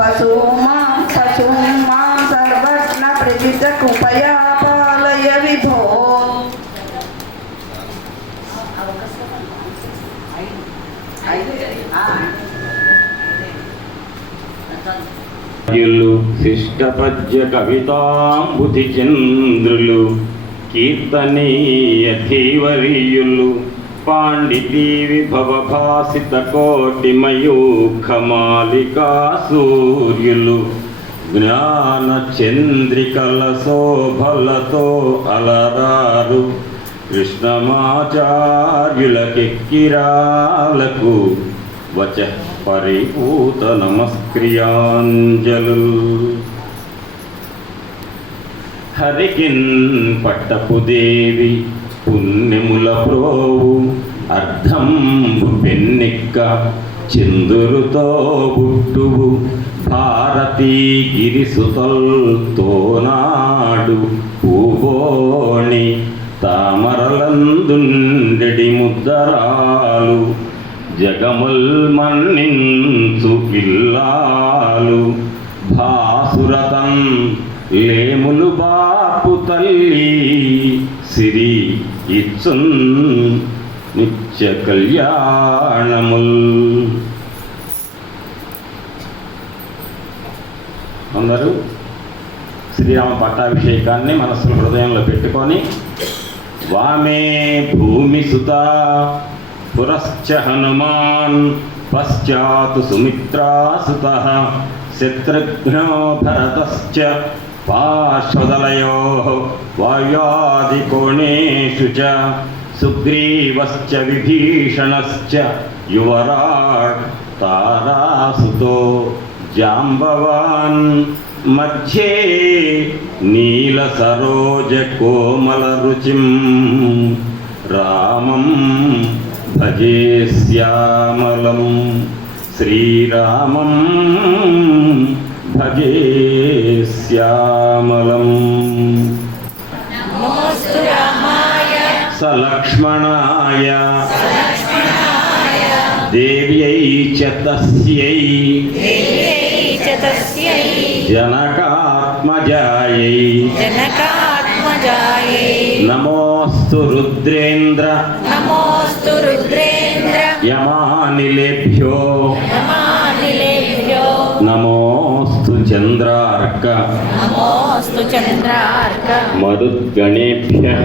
పశూమాం సర్వజ్ఞ ప్రజిత కృపయా పాలయ విభో. శిష్టపద్య కవితాంబుధి చంద్రులు కీర్తనీయ ధీవరీయులు పాండితీ విభవభాసిత కోటి మయూఖమాలికా సూర్యులు జ్ఞాన చంద్రికల శోభలతో అలరారు కృష్ణమాచార్యులకెక్కిరాలకు వచ పరిపూత నమస్క్రియాంజలు. హరికిన్ పట్టపుదేవి పుణ్యముల ప్రోవు అర్ధంబు పెన్నెక్క చిందురుతో బుట్టువు భారతీ గిరిసుతల్తోనాడు పూబోణి తామరలందుండెడి ముద్దరాలు జగముల్ మన్నించు పిల్లాలు భాసురతం లేములు బాపు తల్లి సిరి ఇచ్చున్ నిత్య కళ్యాణముల్. అందరూ శ్రీరామ పట్టాభిషేకాన్ని మనస్సును హృదయంలో పెట్టుకొని వామే భూమి సుత పురశ్చ హనుమాన్ పశ్చాత్ సుమిత్రాసుతః శత్రుఘ్నో భరతశ్చ పార్శ్వదలయోః వాయుయాదికోణేషు చ సుగ్రీవశ్చ విభీషణశ్చ యువరాట్ తారాసుతో జాంబవాన్ మధ్యే నీలసరోజ కోమల రుచిం రామం భజే శ్యామలం శ్రీరామం భజే శ్యామలం. సలక్ష్మణాయ దేవ్యై చ తస్యై జనకాత్మజాయై నమోస్తు రుద్రేంద్ర యమానిలేభ్యో నమోస్తు చంద్రార్క మరుద్గణేభ్యః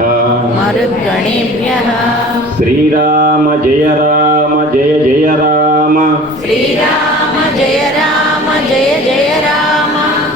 శ్రీరామ జయ రామ జయ జయ రామ శ్రీరామ జయ రామ జయ జయ రామ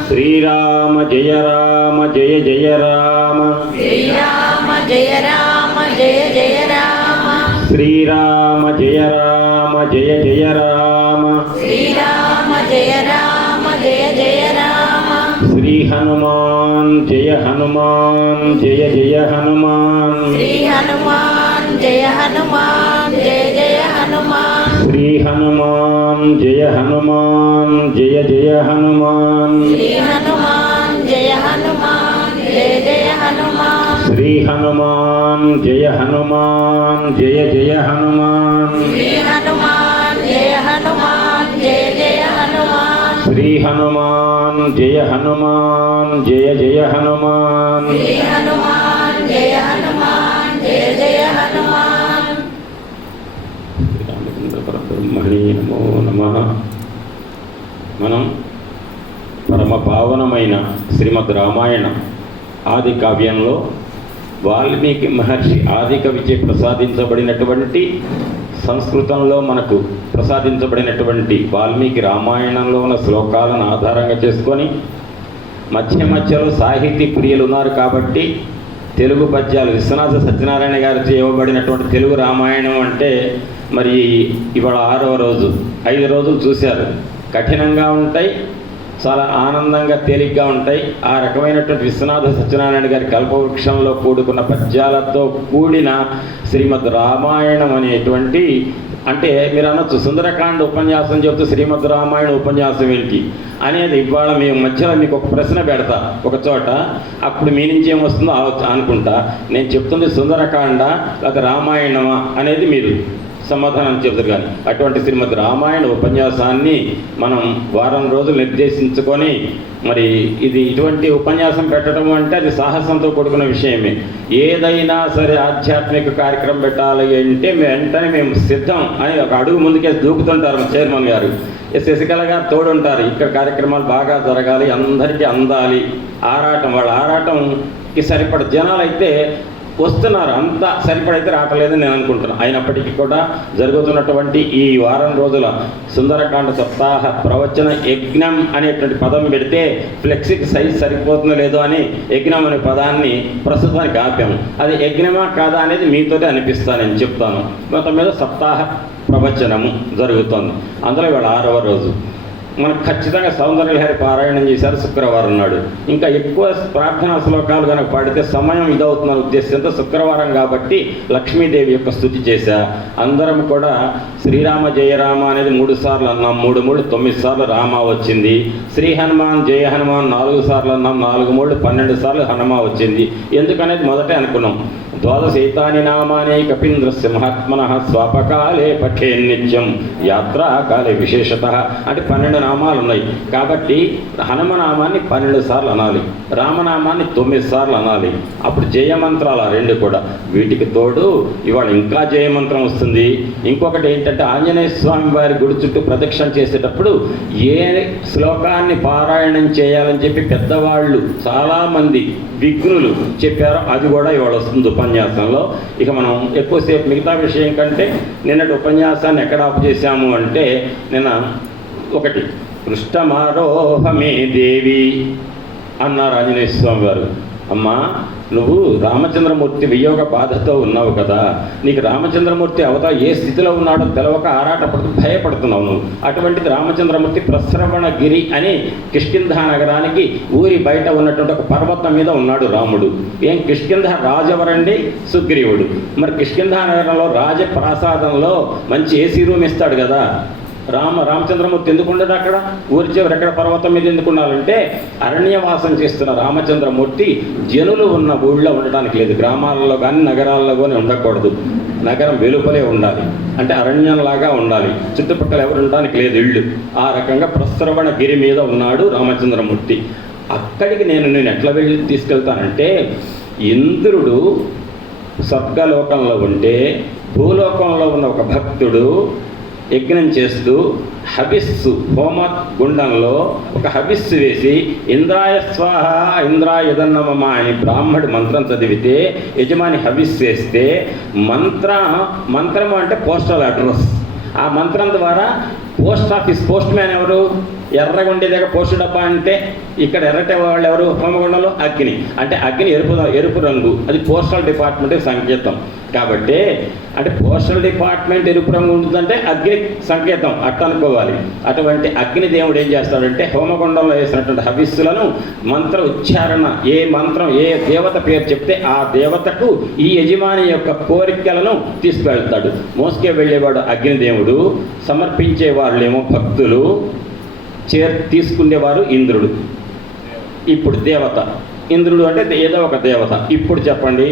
శ్రీరామ జయ రామ జయ జయ రామ శ్రీరామ జయ రామ జయ జయ రామ శ్రీరామ జయ రామ జయ జయ రామ శ్రీరామ జయ రామ జయ జయ రామ శ్రీ హనుమాన్ జయ హనుమాన్ జయ జయ హనుమాన్ శ్రీ హనుమాన్ జయ హనుమాన్ జయ జయ హనుమాన్ శ్రీ హనుమాన్ జయ హనుమాన్ జయ జయ హనుమాన్ శ్రీ హనుమాన్ జయ హనుమాన్ జయ జయ హనుమాన్ శ్రీ హనుమాన్ జయ హనుమాన్ జయ జయ హనుమాన్ శ్రీ హనుమాన్ జయ హనుమాన్ జయ జయ హనుమాన్ శ్రీ హనుమాన్ జయ హనుమాన్ జయ జయ హనుమాన్ శ్రీ హనుమాన్ జయ హనుమాన్ జయ జయ హనుమాన్. శ్రీరామచంద్ర పరబ్రహ్మణే నమో నమః. మనం పరమ పావనమైన శ్రీమద్ రామాయణ ఆది కావ్యంలో వాల్మీకి మహర్షి ఆది కవిచే ప్రసాదించబడినటువంటి సంస్కృతంలో మనకు ప్రసాదించబడినటువంటి వాల్మీకి రామాయణంలో ఉన్న శ్లోకాలను ఆధారంగా చేసుకొని మధ్య మధ్యలో సాహితీ ప్రియులు ఉన్నారు కాబట్టి తెలుగు పద్యాలు విశ్వనాథ సత్యనారాయణ గారితో ఇవ్వబడినటువంటి తెలుగు రామాయణం అంటే మరి ఇవాళ 6వ రోజు 5 రోజులు చూశారు. కఠినంగా ఉంటాయి, చాలా ఆనందంగా తేలిగ్గా ఉంటాయి. ఆ రకమైనటువంటి విశ్వనాథ సత్యనారాయణ గారి కల్పవృక్షంలో కూడుకున్న పద్యాలతో కూడిన శ్రీమద్ రామాయణం అనేటువంటి, అంటే మీరు అనొచ్చు సుందరకాండ ఉపన్యాసం చెబుతూ శ్రీమద్ రామాయణ ఉపన్యాసం ఏంటి అనేది ఇవాళ మేము మధ్యలో మీకు ఒక ప్రశ్న పెడతా ఒక చోట, అప్పుడు మీ నుంచి ఏమొస్తుందో అనుకుంటా. నేను చెప్తుంది సుందరకాండ లేక రామాయణమా అనేది మీరు సమాధానం చెబుతారు. కానీ అటువంటి శ్రీమద్ రామాయణ ఉపన్యాసాన్ని మనం వారం రోజులు నిర్దేశించుకొని మరి ఇది ఇటువంటి ఉపన్యాసం పెట్టడం అంటే అది సాహసంతో కూడుకున్న విషయమే. ఏదైనా సరే ఆధ్యాత్మిక కార్యక్రమం పెట్టాలి అంటే వెంటనే మేము సిద్ధం అని ఒక అడుగు ముందుకే దూకుతుంటారు చైర్మన్ గారు. శశికళ గారు తోడుంటారు. ఇక్కడ కార్యక్రమాలు బాగా జరగాలి, అందరికీ అందాలి, ఆరాటం, వాళ్ళ ఆరాటంకి సరిపడ జనాలు అయితే వస్తున్నారు, అంత సరిపడైతే రావట్లేదని నేను అనుకుంటున్నాను. అయినప్పటికీ కూడా జరుగుతున్నటువంటి ఈ వారం రోజుల సుందరకాండ సప్తాహ ప్రవచన యజ్ఞం అనేటువంటి పదం పెడితే ఫ్లెక్సీకి సైజ్ సరిపోతుందో లేదో అని యజ్ఞం అనే పదాన్ని ప్రస్తుతానికి ఆపాము. అది యజ్ఞమా కాదా అనేది మీతోనే అనిపిస్తాను, నేను చెప్తాను. మొత్తం మీద సప్తాహ ప్రవచనము జరుగుతుంది. అందులో ఇవాళ 6వ రోజు. మనకు ఖచ్చితంగా సౌందర్యలహరి పారాయణం చేశారు శుక్రవారం నాడు. ఇంకా ఎక్కువ ప్రార్థనా శ్లోకాలు కనుక పాడితే సమయం ఇదవుతుందని ఉద్దేశంతో శుక్రవారం కాబట్టి లక్ష్మీదేవి యొక్క స్తుతి చేశా. అందరం కూడా శ్రీరామ జయరామ అనేది 3 సార్లు అన్నాం. 3 3 9 సార్లు రామ వచ్చింది. శ్రీ హనుమాన్ జయ హనుమాన్ 4 సార్లు అన్నాం. 4 3 12 సార్లు హనుమ వచ్చింది. ఎందుకనేది మొదటే అనుకున్నాం. ద్వాదశైతాని నామాని కపీంద్రస్య మహాత్మనః స్వాపకాలే పఠే నిత్యం యాత్రాకాలే విశేషత అంటే 12 నామాలు ఉన్నాయి. కాబట్టి హనుమనామాన్ని 12 సార్లు అనాలి, రామనామాన్ని 9 సార్లు అనాలి. అప్పుడు జయమంత్రాలు 2 కూడా. వీటికి తోడు ఇవాళ ఇంకా జయమంత్రం వస్తుంది. ఇంకొకటి ఏంటంటే ఆంజనేయ స్వామి వారి గుడి చుట్టూ ప్రదక్షిణ చేసేటప్పుడు ఏ శ్లోకాన్ని పారాయణం చేయాలని చెప్పి పెద్దవాళ్ళు చాలామంది విఘ్నులు చెప్పారో అది కూడా ఇవాళ వస్తుంది ఉపన్యాసంలో. ఇక మనం ఎక్కువసేపు మిగతా విషయం కంటే నిన్నటి ఉపన్యాసాన్ని ఎక్కడ ఆపు చేశాము అంటే నిన్న ఒకటి పృష్ఠమారోహమే దేవి అన్నారు ఆంజనేయ స్వామి వారు. అమ్మా, నువ్వు రామచంద్రమూర్తి వియోగ బాధతో ఉన్నావు కదా, నీకు రామచంద్రమూర్తి అవతా ఏ స్థితిలో ఉన్నాడో తెలవక ఆరాటపడుతూ భయపడుతున్నావు నువ్వు. అటువంటిది రామచంద్రమూర్తి ప్రస్రవణగిరి అని కిష్కింధ నగరానికి ఊరి బయట ఉన్నటువంటి ఒక పర్వతం మీద ఉన్నాడు రాముడు. ఏం కిష్కింధ రాజవరండి సుగ్రీవుడు. మరి కిష్కింధ నగరంలో రాజప్రాసాదంలో మంచి ఏసీ రూమ్ ఇస్తాడు కదా. రామచంద్రమూర్తి ఎందుకు ఉండదు అక్కడ? ఊరి చివరి ఎక్కడ పర్వతం మీద ఎందుకు ఉండాలంటే అరణ్యవాసం చేస్తున్న రామచంద్రమూర్తి జనులు ఉన్న ఊళ్ళో ఉండటానికి లేదు. గ్రామాలలో కానీ నగరాల్లో కానీ ఉండకూడదు. నగరం వెలుపలే ఉండాలి, అంటే అరణ్యంలాగా ఉండాలి. చుట్టుపక్కల ఎవరు ఉండడానికి లేదు ఇళ్ళు. ఆ రకంగా ప్రస్రవణగిరి మీద ఉన్నాడు రామచంద్రమూర్తి. అక్కడికి నేను ఎట్లా వెళ్ళి తీసుకెళ్తానంటే, ఇంద్రుడు స్వర్గలోకంలో ఉంటే భూలోకంలో ఉన్న ఒక భక్తుడు యజ్ఞం చేస్తూ హవిస్సు హోమ గుండంలో ఒక హవిస్సు వేసి ఇంద్రాయ స్వాహ ఇంద్రాయదన్నమమ అని బ్రాహ్మడు మంత్రం చదివితే యజమాని హవిస్సు వేస్తే మంత్రము అంటే పోస్టల్ అడ్రస్. ఆ మంత్రం ద్వారా పోస్ట్ ఆఫీస్ పోస్ట్ మ్యాన్ ఎవరు? ఎర్రగా ఉండే దగ్గర పోస్టు డబ్బా అంటే ఇక్కడ ఎర్రటి వాళ్ళు ఎవరు? హోమగుండంలో అగ్ని అంటే అగ్ని ఎరుపు రంగు, అది పోస్టల్ డిపార్ట్మెంట్ సంకేతం. కాబట్టి అంటే పోస్టల్ డిపార్ట్మెంట్ ఎరుపు రంగు ఉంటుందంటే అగ్ని సంకేతం అట్ట అనుకోవాలి. అటువంటి అగ్ని దేవుడు ఏం చేస్తాడంటే హోమగుండంలో వేసినటువంటి హవిస్సులను మంత్ర ఉచ్చారణ, ఏ మంత్రం ఏ దేవత పేరు చెప్తే ఆ దేవతకు ఈ యజమాని యొక్క కోరికలను తీసుకువెళ్తాడు. మోసుకే వెళ్ళేవాడు అగ్నిదేవుడు, సమర్పించే వాళ్ళేమో భక్తులు, తీసుకునేవారు ఇంద్రుడు. ఇప్పుడు దేవత ఇంద్రుడు అంటే ఏదో ఒక దేవత. ఇప్పుడు చెప్పండి,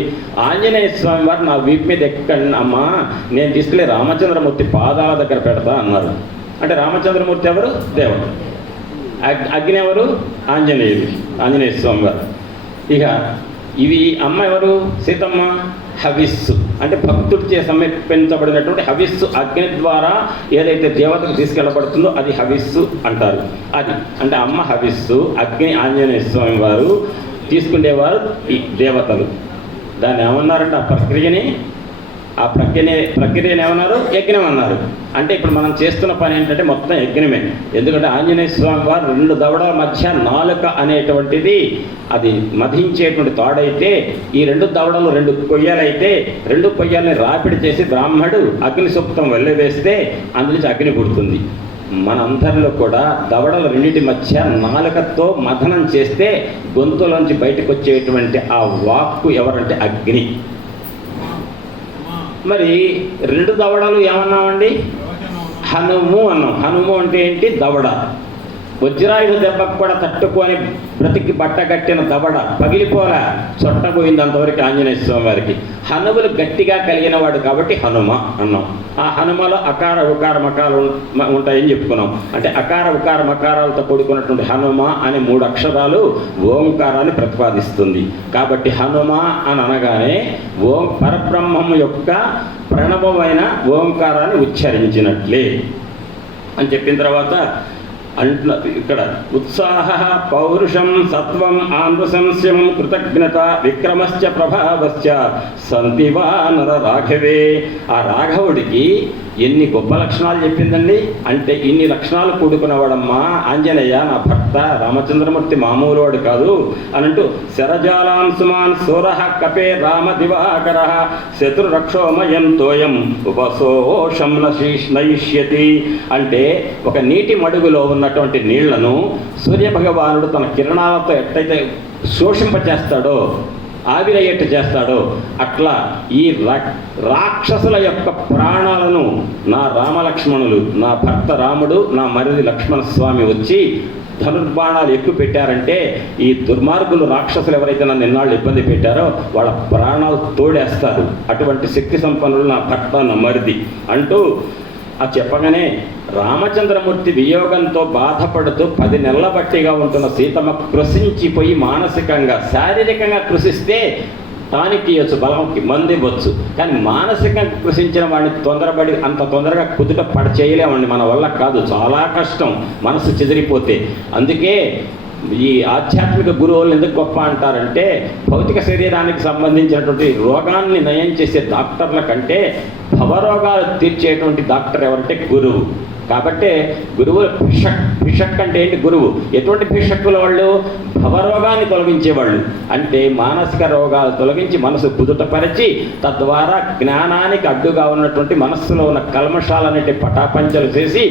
ఆంజనేయ స్వామి వారు నా వీపు మీద ఎక్కండి అమ్మా, నేను తీసుకెళ్ళి రామచంద్రమూర్తి పాదాల దగ్గర పెడతా అన్నారు. అంటే రామచంద్రమూర్తి ఎవరు? దేవత. అగ్ని ఎవరు? ఆంజనేయ స్వామి వారు. ఇక ఇవి అమ్మ ఎవరు? సీతమ్మ. హవిస్సు అంటే భక్తుడిచే సమర్పించబడినటువంటి హవిస్సు అగ్ని ద్వారా ఏదైతే దేవతకు తీసుకెళ్ళబడుతుందో అది హవిస్సు అంటారు. అది అంటే అమ్మ హవిస్సు, అగ్ని ఆంజనేయ స్వామి వారు, తీసుకునేవారు ఈ దేవతలు. దాన్ని ఏమన్నారంటే ఆ ప్రక్రియని ఏమన్నారు? యజ్ఞం అన్నారు. అంటే ఇప్పుడు మనం చేస్తున్న పని ఏంటంటే మొత్తం యజ్ఞమే. ఎందుకంటే ఆంజనేయ స్వామి వారు 2 దవడల మధ్య నాలుక అనేటువంటిది అది మధించేటువంటి తాడైతే, ఈ 2 దవడలు 2 కొయ్యలైతే 2 కొయ్యల్ని రాపిడి చేసి బ్రాహ్మడు అగ్ని సూక్తం వెళ్ళవేస్తే అందులోంచి అగ్ని పుడుతుంది. మనందరిలో కూడా దవడల 2 మధ్య నాలుకతో మథనం చేస్తే గొంతులోంచి బయటకు వచ్చేటువంటి ఆ వాక్కు ఎవరంటే అగ్ని. మరి 2 దవడలు ఏమన్నామండి? హనుము అన్నాం. హనుము అంటే ఏంటి? దవడ. వజ్రాయుధ దెబ్బకు కూడా తట్టుకొని బ్రతికి బట్ట కట్టిన దవడ పగిలిపోరా, చొట్టపోయింది అంతవరకు ఆంజనేయ స్వామి వారికి. హనుమలు గట్టిగా కలిగిన వాడు కాబట్టి హనుమ అన్నాం. ఆ హనుమలో అకార ఉకార మకాలు ఉంటాయని చెప్పుకున్నాం. అంటే అకార ఉకార మకారాలతో కూడుకున్నటువంటి హనుమ అనే 3 అక్షరాలు ఓంకారాన్ని ప్రతిపాదిస్తుంది. కాబట్టి హనుమ అని అనగానే పరబ్రహ్మం యొక్క ప్రణవమైన ఓంకారాన్ని ఉచ్చరించినట్లే అని చెప్పిన తర్వాత అంటున్నది ఇక్కడ ఉత్సాహ పౌరుషం సత్వం ఆంధ్రశంస్యం కృతజ్ఞత విక్రమశ్చ ప్రభావశ్చ సంతివా నర రాఘవే. ఆ రాఘవుడికి ఎన్ని గొప్ప లక్షణాలు చెప్పిందండి. అంటే ఇన్ని లక్షణాలు కూడుకున్నవాడమ్మా ఆంజనేయ నా భక్త రామచంద్రమూర్తి మామూలు వాడు కాదు అనంటూ శరజాలాంశుమాన్ సూరః కపే రామ దివాకర శత్రురక్షోమయం తోయం ఉపశోషం నయిష్యతి. అంటే ఒక నీటి మడుగులో ఉన్నటువంటి నీళ్లను సూర్యభగవానుడు తన కిరణాలతో ఎట్టయితే శోషింపచేస్తాడో ఆవిరయ్యేట్టు చేస్తాడో అట్లా ఈ రాక్షసుల యొక్క ప్రాణాలను నా రామలక్ష్మణులు, నా భర్త రాముడు, నా మరిది లక్ష్మణస్వామి వచ్చి ధనుర్బాణాలు ఎక్కువ పెట్టారంటే ఈ దుర్మార్గులు రాక్షసులు ఎవరైతే నన్ను ఎన్నాళ్ళు ఇబ్బంది పెట్టారో వాళ్ళ ప్రాణాలు తోడేస్తారు. అటువంటి శక్తి సంపన్నులు నా భర్త, నా మరిది అంటూ అది చెప్పగానే రామచంద్రమూర్తి వియోగంతో బాధపడుతూ 10 నెలల బట్టిగా ఉంటున్న సీతమ్మ కృషించిపోయి మానసికంగా, శారీరకంగా కృషిస్తే టానిక్ ఇవ్వచ్చు, బలంకి మందు ఇవ్వచ్చు. కానీ మానసికంగా కృషించిన వాడిని తొందరపడి అంత తొందరగా కుదుట చేయలేమండి, మన వల్ల కాదు, చాలా కష్టం మనసు చెదిరిపోతే. అందుకే ఈ ఆధ్యాత్మిక గురువులు ఎందుకు గొప్ప అంటారంటే భౌతిక శరీరానికి సంబంధించినటువంటి రోగాన్ని నయం చేసే డాక్టర్ల కంటే భవరోగాలు తీర్చేటువంటి డాక్టర్ ఎవరంటే గురువు. కాబట్టి గురువులు భిషక్ అంటే ఏంటి? గురువు. ఎటువంటి భిషక్కుల వాళ్ళు? భవరోగాన్ని తొలగించేవాళ్ళు. అంటే మానసిక రోగాలు తొలగించి మనసు కుదుటపరిచి తద్వారా జ్ఞానానికి అడ్డుగా ఉన్నటువంటి మనస్సులో ఉన్న కల్మషాలన్నిటి పటాపంచలు చేసి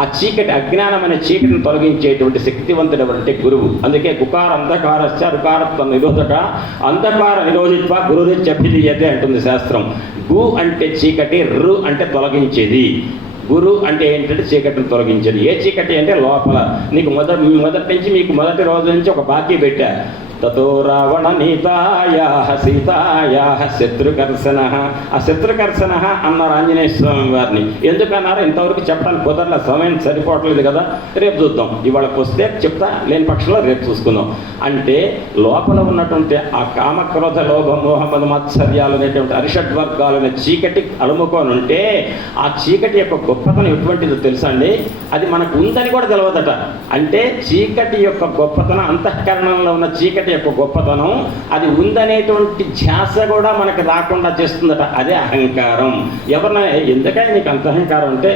ఆ చీకటి, అజ్ఞానం అనే చీకటిని తొలగించేటువంటి శక్తివంతుడు ఎవరంటే గురువు. అందుకే గుకార అంధకారశ్చ రుకారత్వ నిరోధక అంధకార నిరోధిత్వ గురురిత్యభిధీయతే అంటుంది శాస్త్రం. గు అంటే చీకటి, రు అంటే తొలగించేది. గురు అంటే ఏంటంటే చీకటిని తొలగించేది. ఏ చీకటి అంటే లోపల నీకు మొదటి నుంచి మీకు మొదటి రోజు నుంచి ఒక బాకీ పెట్టా. తతో రావణ నీతాయా సీతాయా శత్రుకర్షణ. ఆ శత్రుకర్షణ అన్నారు ఆంజనేయ స్వామి వారిని. ఎందుకన్నారు? ఇంతవరకు చెప్పడానికి కుదరలే, సమయం సరిపోవట్లేదు కదా, రేపు చూద్దాం. ఇవాళకు వస్తే చెప్తా, లేని పక్షంలో రేపు చూసుకుందాం. అంటే లోపల ఉన్నటువంటి ఆ కామక్రోధ లోభ మోహ మద మాత్సర్యాలు అనేటువంటి అరిషడ్వర్గాలు అనే చీకటి అలుముకొని ఉంటే ఆ చీకటి యొక్క గొప్పతనం ఎటువంటిదో తెలుసా అండి? అది మనకు ఉందని కూడా తెలియదట. అంటే చీకటి యొక్క గొప్పతనం, అంతఃకరణంలో ఉన్న చీకటి యొక్క గొప్పతనం అది ఉందనేటువంటి ధ్యాస కూడా మనకు రాకుండా చేస్తుందట. అదే అహంకారం. ఎవరిన ఎందుకని నీకు అంత అహంకారం అంటే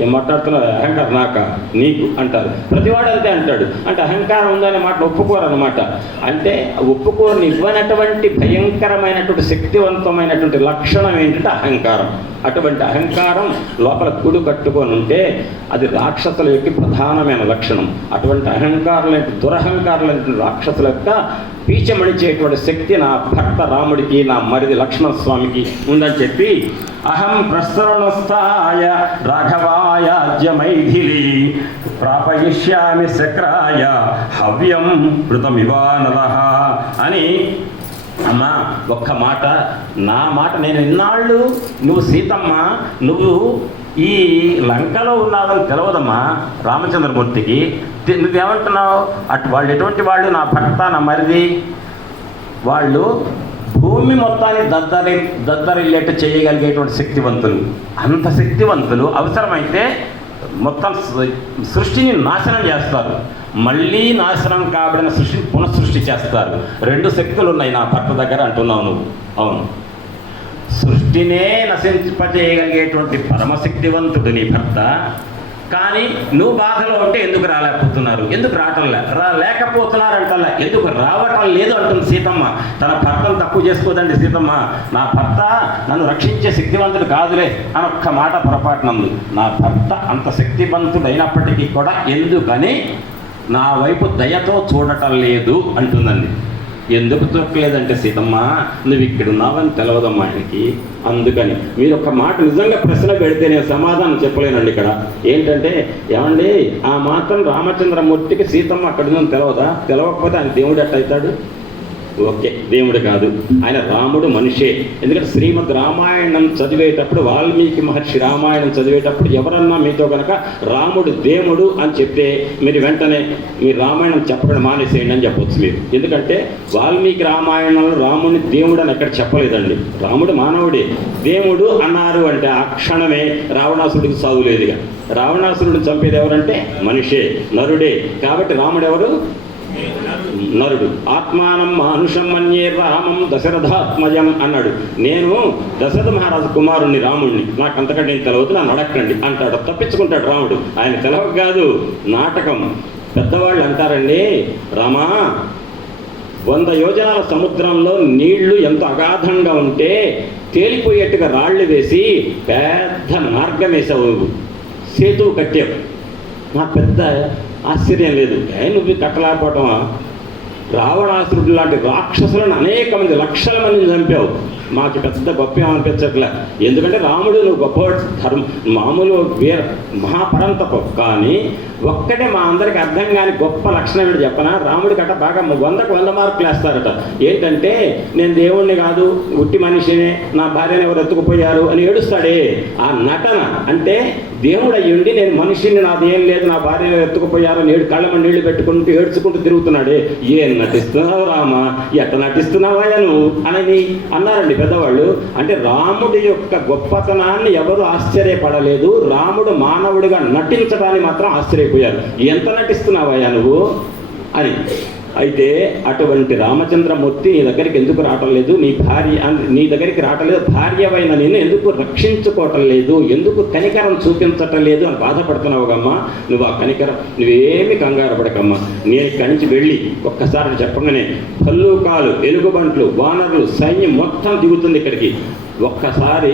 ఏం మాట్లాడుతున్నావు? అహంకారం నాక నీకు అంటారు. ప్రతివాడు అంతే అంటాడు. అంటే అహంకారం ఉందనే మాట ఒప్పుకోరన్నమాట. అంటే ఒప్పుకోని ఇవ్వనటువంటి భయంకరమైనటువంటి శక్తివంతమైనటువంటి లక్షణం ఏంటంటే అహంకారం. అటువంటి అహంకారం లోపల కుడు కట్టుకొని ఉంటే అది రాక్షసుల యొక్క ప్రధానమైన లక్షణం. అటువంటి అహంకారులైన దురహంకారులైన రాక్షసుల యొక్క పీచమణిచేటువంటి శక్తి నా భర్త రాముడికి, నా మరిది లక్ష్మణస్వామికి ఉందని చెప్పి అహం ప్రసరణస్థాయ రాఘవాయాజ్య మైథిలి ప్రాపయిష్యామి శక్రాయ హవ్యం కృతమివానలః అని. అమ్మా ఒక్క మాట, నా మాట నేను ఇన్నాళ్ళు నువ్వు సీతమ్మ నువ్వు ఈ లంకలో ఉన్నావని తెలవదమ్మా రామచంద్రమూర్తికి. నువ్వేమంటున్నావు? వాళ్ళు ఎటువంటి వాళ్ళు? నా భర్త, నా మరిది. వాళ్ళు భూమి మొత్తాన్ని దద్దరిల్లేట్టు చేయగలిగేటువంటి శక్తివంతులు. అంత శక్తివంతులు అవసరమైతే మొత్తం సృష్టిని నాశనం చేస్తారు, మళ్ళీ నాశనం కాబడిన సృష్టిని పునఃసృష్టి చేస్తారు. 2 శక్తులు ఉన్నాయి నా భర్త దగ్గర అంటున్నావు నువ్వు. అవును, సృష్టినే నశింపజేయగలిగేటువంటి పరమశక్తివంతుడు నీ భర్త. కానీ నువ్వు బాధలో ఉంటే ఎందుకు రాలేకపోతున్నారు? ఎందుకు లేకపోతున్నారంటల్లా, ఎందుకు రావటం లేదు అంటుంది సీతమ్మ. తన భర్తను తక్కువ చేసుకోదండి సీతమ్మ. నా భర్త నన్ను రక్షించే శక్తివంతుడు కాదులే అని ఒక్క మాట పొరపాటునందు. నా భర్త అంత శక్తివంతుడు అయినప్పటికీ కూడా ఎందుకని నా వైపు దయతో చూడటం లేదు అంటుందండి. ఎందుకు దొరకలేదంటే సీతమ్మ నువ్వు ఇక్కడ ఉన్నావని తెలవదమ్మా ఆయనకి. అందుకని మీరు ఒక మాట నిజంగా ప్రశ్న పెడితే నేను సమాధానం చెప్పలేనండి ఇక్కడ. ఏంటంటే ఏమండి ఆ మాత్రం రామచంద్రమూర్తికి సీతమ్మ అక్కడ ఉందని తెలవదా? తెలవకపోతే ఆయన దేవుడు ఎట్లయితాడు? ఓకే, దేవుడు కాదు, ఆయన రాముడు మనిషే. ఎందుకంటే శ్రీమద్ రామాయణం చదివేటప్పుడు, వాల్మీకి మహర్షి రామాయణం చదివేటప్పుడు ఎవరన్నా మీతో కనుక రాముడు దేవుడు అని చెప్తే మీరు వెంటనే మీరు రామాయణం చెప్పడం మానేసేయండి అని చెప్పొచ్చు మీరు. ఎందుకంటే వాల్మీకి రామాయణంలో రాముడిని దేవుడు అని ఎక్కడ చెప్పలేదండి. రాముడు మానవుడే. దేవుడు అన్నారు అంటే ఆ క్షణమే రావణాసుడికి సాగులేదుగా. రావణాసురుడిని చంపేది ఎవరంటే మనిషే, నరుడే. కాబట్టి రాముడు ఎవరు? నరుడు. ఆత్మానం మానుషం మన్యే రామం దశరథాత్మజం అన్నాడు. నేను దశరథ మహారాజు కుమారుణ్ణి, రాముణ్ణి, నాకు అంతకంటే నేను తెలవద్దు, నన్ను అడగండి అంటాడు. తప్పించుకుంటాడు రాముడు. ఆయన తెలవ కాదు, నాటకం. పెద్దవాళ్ళు అంటారండి, రామా 100 యోజనాల సముద్రంలో నీళ్లు ఎంత అగాధంగా ఉంటే తేలిపోయేట్టుగా రాళ్ళు వేసి పెద్ద మార్గం వేసావు, సేతువు కట్టావు. నాకు పెద్ద ఆశ్చర్యం లేదు, నువ్వు కట్టలేకపోవటమా? రావణాసురుడు లాంటి రాక్షసులను అనేక మంది, లక్షల మందిని చంపావు, మాకు పెద్ద గొప్ప ఏమనిపించట్లే. ఎందుకంటే రాముడు నువ్వు గొప్ప మామూలు మహాపరంతపు, కానీ ఒక్కటే మా అందరికి అర్థం కాని గొప్ప లక్షణం ఏంటి చెప్పనా? రాముడి గట్ట బాగా 100కు 100 మార్కులు వేస్తారట. ఏంటంటే నేను దేవుణ్ణి కాదు, ఉట్టి మనిషినే, నా భార్యను ఎవరు ఎత్తుకుపోయారు అని ఏడుస్తాడే. ఆ నటన అంటే దేవుడు అయ్యుండి నేను మనిషిని, నాదేం లేదు, నా భార్యను ఎత్తుకుపోయారు అని కళ్ళమ నీళ్లు పెట్టుకుంటూ ఏడ్చుకుంటూ తిరుగుతున్నాడే. ఏం నటిస్తున్నావు రామా, ఎట్ట నటిస్తున్నావా నువ్వు అని అన్నారండి పెద్దవాళ్ళు. అంటే రాముడి యొక్క గొప్పతనాన్ని ఎవరు ఆశ్చర్యపడలేదు, రాముడు మానవుడిగా నటించడాన్ని మాత్రం ఆశ్చర్యపోయారు. ఎంత నటిస్తున్నావయ్యా నువ్వు అని. అయితే అటువంటి రామచంద్రమూర్తి నీ దగ్గరికి ఎందుకు రావటం లేదు, నీ దగ్గరికి రావటం లేదు, భార్యవైన నేను ఎందుకు రక్షించుకోవటం లేదు, ఎందుకు కనికరం చూపించటం లేదు అని బాధపడుతున్నావు కమ్మా. నువ్వు ఆ కనికరం, నువ్వేమి కంగారు పడకమ్మా. నేను ఇక్కడి నుంచి వెళ్ళి ఒక్కసారి చెప్పగానే భల్లూకాలు, ఎలుగుబంట్లు, వానరులు, సైన్యం మొత్తం దిగుతుంది ఇక్కడికి. ఒక్కసారి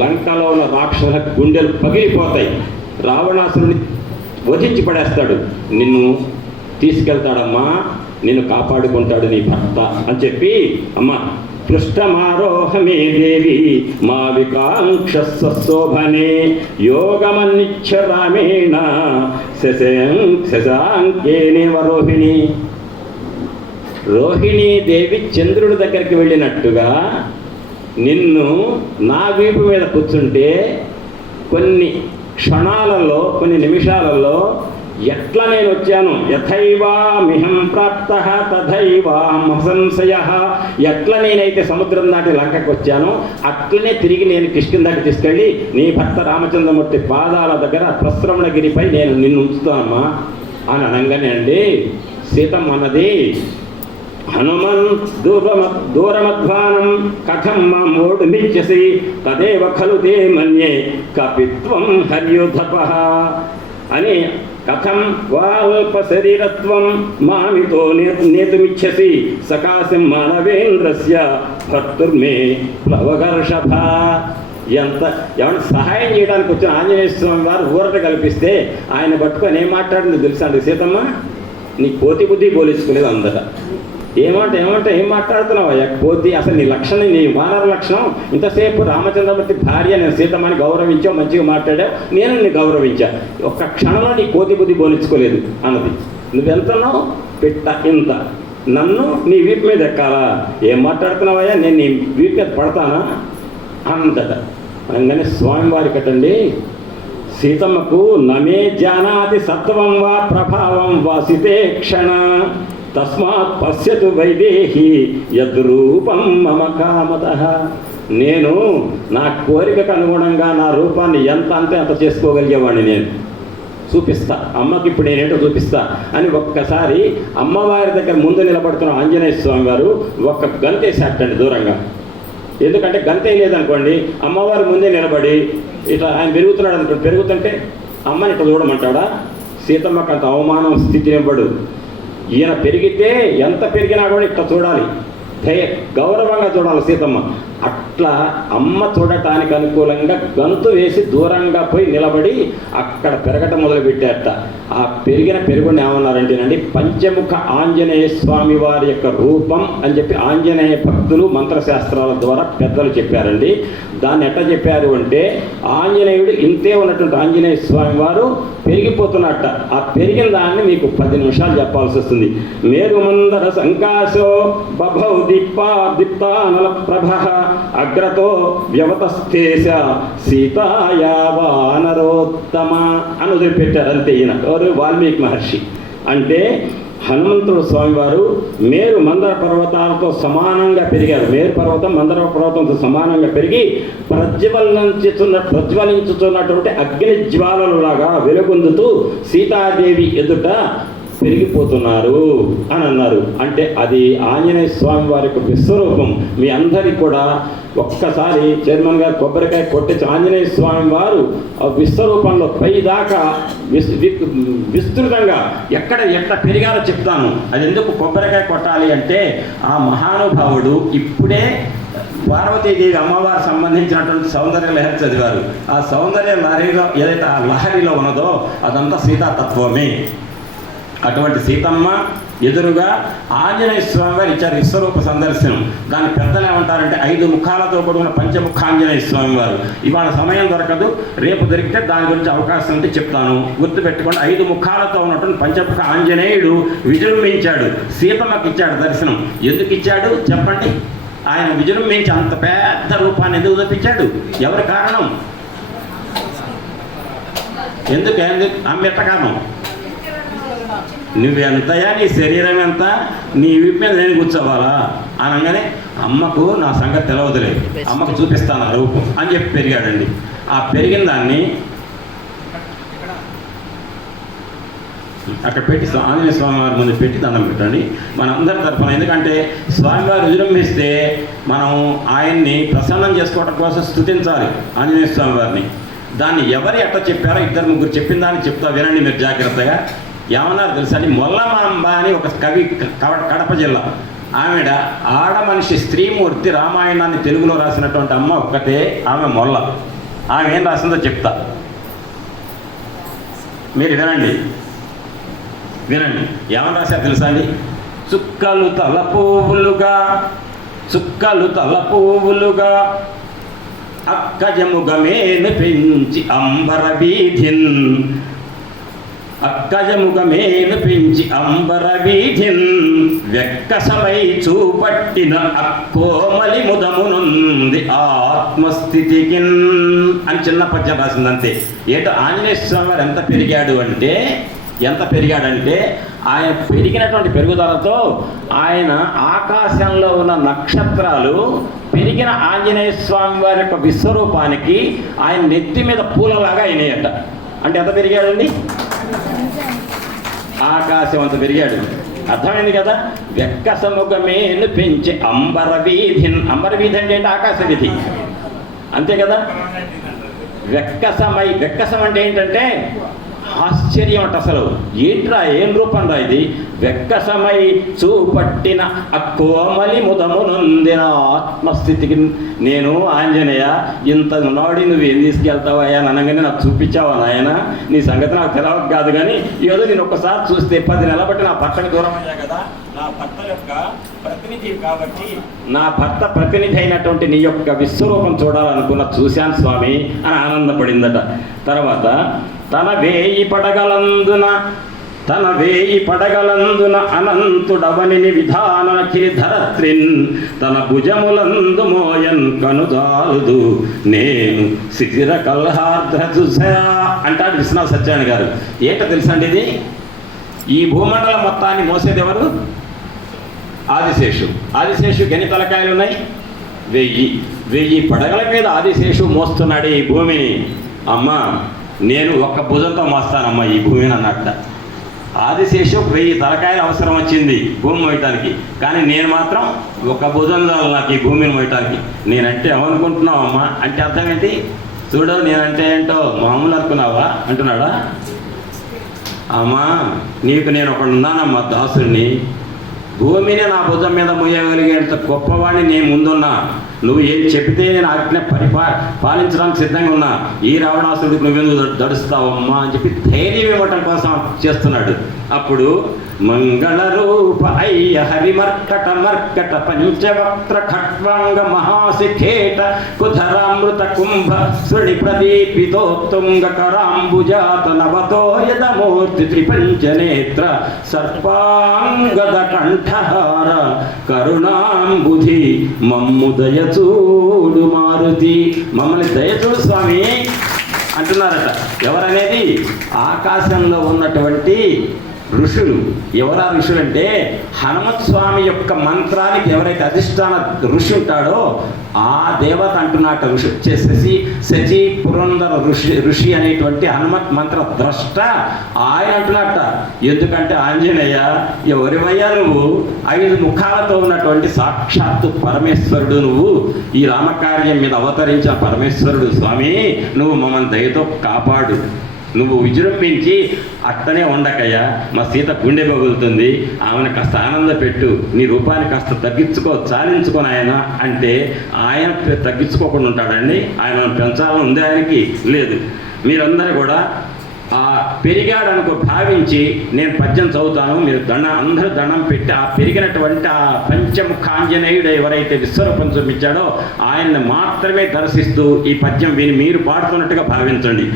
లంకలో ఉన్న రాక్షసుల గుండెలు పగిలిపోతాయి. రావణాసురుని వధించి పడేస్తాడు. నిన్ను తీసుకెళ్తాడమ్మా, నిన్ను కాపాడుకుంటాడు నీ భర్త అని చెప్పి, అమ్మ పృష్ఠమారోహమే దేవి మా వికాంక్షశోభనే యోగమన్నిచ్చ రామేణ శశాంకేనేవ రోహిణి. రోహిణీ దేవి చంద్రుడి దగ్గరికి వెళ్ళినట్టుగా నిన్ను నా వీపు మీద కూర్చుంటే కొన్ని క్షణాలలో, కొన్ని నిమిషాలలో ఎట్లా నేను వచ్చాను, యథైవామిహం ప్రాప్తః తథైవాహం సంశయః, ఎట్లా నేనైతే సముద్రం దాటి లంకకు వచ్చానో అట్లనే తిరిగి నేను కిష్కిందకి తీసుకెళ్ళి నీ భర్త రామచంద్రమూర్తి పాదాల దగ్గర ప్రస్రవణగిరిపై నేను నిన్ను ఉంచుతానమ్మా అని అనగానే అండి సీతమ్మ అన్నది, హనుమన్ దూరమధ్వానం కథం మామోడుమిచ్చసి తదేవ ఖలు తే మన్యే కపిత్వం హర్యుధపః అని, కథం వాల్ప శరీరత్వం మామితో నేతుమిచ్చసి సకాశం మానవేంద్రస్య భర్తుర్మే ప్లవగర్షభ. ఏమన్నా సహాయం చేయడానికి వచ్చిన ఆంజనేయ స్వామి వారు ఊరట కల్పిస్తే ఆయన పట్టుకొని ఏం మాట్లాడింది తెలుసా అండి సీతమ్మ? నీ కోతి బుద్ధి పోలీసుకునేది అందట. ఏం మాట్లాడుతున్నావు అయ్యా కోతి, అసలు నీ లక్షణం, నీ వానర లక్షణం. ఇంతసేపు రామచంద్రమూర్తి భార్య నేను సీతమ్మని గౌరవించావు, మంచిగా మాట్లాడావు, నేను నిన్ను గౌరవించా, ఒక్క క్షణంలో నీ కోతి బుద్ధి పోలించుకోలేదు అన్నది. నువ్వెంతనో పెట్ట ఇంత, నన్ను నీ వీపు మీద ఎక్కాలా? ఏం మాట్లాడుతున్నావయ్యా, నేను నీ వీపు మీద పడతానా అందట. అనగానే స్వామివారి కట్టండి సీతమ్మకు నమే జానాతి సత్వం వా ప్రభావం వాసితే క్షణ తస్మాత్ పశ్యతు వైదేహి యద్రూపం మమ కామతః. నేను నా కోరికకు అనుగుణంగా నా రూపాన్ని ఎంత అంతే అంత చేసుకోగలిగేవాడిని, నేను చూపిస్తా అమ్మకి, ఇప్పుడు నేనేంటో చూపిస్తా అని ఒక్కసారి అమ్మవారి దగ్గర ముందు నిలబడుతున్న ఆంజనేయ స్వామి వారు ఒక్క గంతేసేటండి దూరంగా. ఎందుకంటే గంతే లేదనుకోండి, అమ్మవారి ముందే నిలబడి ఇట్లా ఆయన పెరుగుతున్నాడు అనుకోండి, పెరుగుతుంటే అమ్మని ఇట్లా చూడమంటాడా? సీతమ్మకు అంత అవమానం స్థితి ఇవ్వడు. ఈయన పెరిగితే ఎంత పెరిగినా కూడా ఇట్లా చూడాలి, గౌరవంగా చూడాలి సీతమ్మ. అట్లా అమ్మ చూడటానికి అనుకూలంగా గంతు వేసి దూరంగా పోయి నిలబడి అక్కడ పెరగటం మొదలుపెట్టారట. ఆ పెరిగిన పెరుగుని ఏమన్నారంటేనండి, పంచముఖ ఆంజనేయ స్వామి వారి యొక్క రూపం అని చెప్పి ఆంజనేయ భక్తులు మంత్రశాస్త్రాల ద్వారా పెద్దలు చెప్పారండి. దాన్ని ఎట్లా చెప్పారు అంటే, ఆంజనేయుడు ఇంతే ఉన్నటువంటి ఆంజనేయ స్వామి వారు పెరిగిపోతున్నట్ట. ఆ పెరిగిన దాన్ని మీకు 10 నిమిషాలు చెప్పాల్సి వస్తుంది. మేరుమందర సంకాశో బభౌ దీప్తానల ప్రభ అగ్రతో వ్యవతస్థేశ సీతాయా వానరోత్తమ అని వదిలిపెట్టారు. అంతే ఈయన ఎవరు? వాల్మీకి మహర్షి. అంటే హనుమంతుడు స్వామివారు మేరు మందర పర్వతాలతో సమానంగా పెరిగారు. మేరు పర్వతం మందర పర్వతంతో సమానంగా పెరిగి ప్రజ్వలించుతున్నటువంటి అగ్ని జ్వాలలు లాగా వెలుగొందుతూ సీతాదేవి ఎదుట పెరిగిపోతున్నారు అని అన్నారు. అంటే అది ఆంజనేయ స్వామి వారి యొక్క విశ్వరూపం. మీ అందరికీ కూడా ఒక్కసారి చైర్మన్ గారు కొబ్బరికాయ కొట్టించి ఆంజనేయ స్వామి వారు విశ్వరూపంలో పైదాకా విస్తృతంగా ఎట్లా పెరిగారో చెప్తాను. అది ఎందుకు కొబ్బరికాయ కొట్టాలి అంటే, ఆ మహానుభావుడు ఇప్పుడే పార్వతీదేవి అమ్మవారు సంబంధించినటువంటి సౌందర్య లహరి చదివారు. ఆ సౌందర్య లహరిలో ఏదైతే ఆ లహరిలో ఉన్నదో అదంతా సీతాతత్వమే. అటువంటి సీతమ్మ ఎదురుగా ఆంజనేయ స్వామి వారు ఇచ్చారు విశ్వరూప సందర్శనం. దాని పెద్దలు ఏమంటారంటే 5 ముఖాలతో కూడిన పంచముఖ ఆంజనేయ స్వామి వారు. ఇవాళ సమయం దొరకదు, రేపు దొరికితే దాని గురించి అవకాశం ఉంటే చెప్తాను. గుర్తుపెట్టుకోండి, 5 ముఖాలతో ఉన్నటువంటి పంచముఖ ఆంజనేయుడు విజృంభించాడు. సీతమ్మకి ఇచ్చాడు దర్శనం. ఎందుకు ఇచ్చాడు చెప్పండి? ఆయన విజృంభించి అంత పెద్ద రూపాన్ని ఎందుకు చూపించాడు? ఎవరి కారణం? ఎందుకు అమ్మెట్ట కారణం? నువ్వెంతయా, నీ శరీరం ఎంత, నీ వీపు మీద నేను కూర్చోవాలా అనగానే అమ్మకు నా సంగతి తెలవదులేదు, అమ్మకు చూపిస్తాను ఆ రూపం అని చెప్పి పెరిగాడండి. ఆ పెరిగిన దాన్ని అక్కడ పెట్టి ఆంజనేయ స్వామివారి ముందు పెట్టి దండం పెట్టండి మన అందరి తరఫున. ఎందుకంటే స్వామివారు విజృంభిస్తే మనం ఆయన్ని ప్రసన్నం చేసుకోవడం కోసం స్తుతించాలి ఆంజనేయ స్వామి వారిని. దాన్ని ఎవరు ఎట్లా చెప్పారో 2-3 చెప్పిన దాన్ని చెప్తా వినండి మీరు జాగ్రత్తగా. ఏమన్నారు తెలుసా? మొల్లమాంబ అని ఒక కవి, కడప జిల్లా ఆవిడ ఆడ మనిషి స్త్రీమూర్తి. రామాయణాన్ని తెలుగులో రాసినటువంటి అమ్మ ఒక్కటే, ఆమె మొల్ల. ఆమె ఏం రాసిందో చెప్తా, మీరు వినండి. ఏమని రాశారు తెలుసా అండి? చుక్కలు తల పువ్వులుగా అక్కజముగమేను పెంచి అంబర వీధిన్ వెక్కసమై చూపట్టిన అక్కోమలి ముదమునుంది ఆత్మస్థితికిన్ అని చిన్న పద్యం రాసింది. అంతే. ఏంటో ఆంజనేయ స్వామి వారు ఎంత పెరిగాడంటే ఆయన పెరిగినటువంటి పెరుగుదలతో ఆయన ఆకాశంలో ఉన్న నక్షత్రాలు పెరిగిన ఆంజనేయ స్వామి వారి యొక్క విశ్వరూపానికి ఆయన నెత్తి మీద పూలలాగా అయినాయట. అంటే ఎంత పెరిగాడండి? ఆకాశం అంత పెరిగాడు. అర్థమైంది కదా? వెక్కసముగమేను పెంచి అంబర వీధి అంటే ఆకాశ వీధి, అంతే కదా? వెక్కసం అంటే ఏంటంటే ఆశ్చర్యం అంట. అసలు ఏంట్రా, ఏం రూపం రా ఇది? వెక్కసమై చూపట్టిన అక్కోమలి ముదమునొందిన ఆత్మస్థితికి నేను ఆంజనేయ ఇంత నాడి నువ్వేం తీసుకెళ్తావయ్యా అనగానే నాకు చూపించావా నాయన? నీ సంగతి నాకు తెలవక కాదు, కానీ ఏదో నేను ఒక్కసారి చూస్తే 10 నెలల బట్టి నా భర్తకు దూరం అయ్యా కదా, నా భర్త యొక్క ప్రతినిధి కాబట్టి నా భర్త ప్రతినిధి అయినటువంటి నీ యొక్క విశ్వరూపం చూడాలనుకున్న చూశాను స్వామి అని ఆనందపడిందట. తర్వాత తన వేయి పడగలందున అనంతుడవని విధానకిరి ధరత్రిన్ తన భుజములందు మోయన్ కనుదాలుదు నేను శిథిర కల్హార్ధ అంటాడు విశ్వనాథ సత్యనారాయణ గారు. ఏంటో తెలుసండి ఇది? ఈ భూమండలం మొత్తాన్ని మోసేది ఎవరు? ఆదిశేషుకి ఎన్ని తలకాయలు ఉన్నాయి? 1000 పడగల మీద ఆదిశేషు మోస్తున్నాడు ఈ భూమిని. అమ్మా నేను ఒక్క భుజంతో మోస్తానమ్మా ఈ భూమిని అన్నట్ట. ఆదిశేషు 1000 తలకాయలు అవసరం వచ్చింది భూమి మోయటానికి, కానీ నేను మాత్రం ఒక భుజం చాలు నాకు ఈ భూమిని మోయటానికి. నేనంటే ఏమనుకుంటున్నావు అమ్మా అంటే అర్థం ఏంటి? చూడు నేనంటే ఏంటో మామూలు అనుకున్నావా అంటున్నాడా? అమ్మా నీకు నేను ఒకడు ఉన్నానమ్మా, దాసుడిని. భూమిని నా భుజం మీద మోయగలిగేంత గొప్పవాడిని నేను ముందున్నా. నువ్వు ఏం చెప్తే నేను ఆజ్ఞ పాలించడానికి సిద్ధంగా ఉన్నా, ఈ రావణాసుడికి నువ్వెందుకు దడుస్తావమ్మా అని చెప్పి ధైర్యం ఇవ్వటం కోసం చేస్తున్నాడు. అప్పుడు మంగళ రూప అయ్య హరిమర్కట మర్కట పంచవక్త్ర ఖట్వాంగ మహాశిఖేట కుధరామృత కుంభ సుడి ప్రదీపితోత్తుంగ కరాంబుజాత నవతో యదమూర్తి త్రిపంచనేత్ర సర్పాంగద కంఠహార కరుణాంబుధి మమ్ము దయచూడు మారుతి, మమ్మల్ని దయచూడు స్వామి అంటున్నారట. ఎవరనేది? ఆకాశంలో ఉన్నటువంటి ఋషులు. ఎవరా ఋషులు అంటే హనుమత్ స్వామి యొక్క మంత్రానికి ఎవరైతే అధిష్టాన ఋషి ఉంటాడో ఆ దేవత అంటున్నట్ట. ఋషి శశి పురంధర ఋషి అనేటువంటి హనుమత్ మంత్ర ద్రష్ట ఆయన అంటున్నట్ట. ఎందుకంటే ఆంజనేయ ఎవరివయ్యా నువ్వు? 5 ముఖాలతో ఉన్నటువంటి సాక్షాత్తు పరమేశ్వరుడు నువ్వు, ఈ రామకార్యం మీద అవతరించిన పరమేశ్వరుడు స్వామి, నువ్వు మమ్మల్ని దయతో కాపాడు. నువ్వు విజృంభించి అట్టనే ఉండకయ్యా, మా సీత గుండె పగులుతుంది, ఆమెను కాస్త ఆనంద పెట్టు, నీ రూపాన్ని కాస్త చాలించుకొని ఆయన అంటే ఆయన తగ్గించుకోకుండా ఉంటాడండి? ఆయన పెంచాలని ఉంది ఆయనకి? లేదు. మీరందరూ కూడా ఆ పెరిగాడనుకో భావించి నేను పద్యం చదువుతాను, మీరు అందరూ దండం పెట్టి ఆ పెరిగినటువంటి ఆ పంచముఖాంజనేయుడు ఎవరైతే విశ్వరూపం చూపించాడో ఆయన్ని మాత్రమే దర్శిస్తూ ఈ పద్యం విని మీరు పాడుతున్నట్టుగా భావించండి.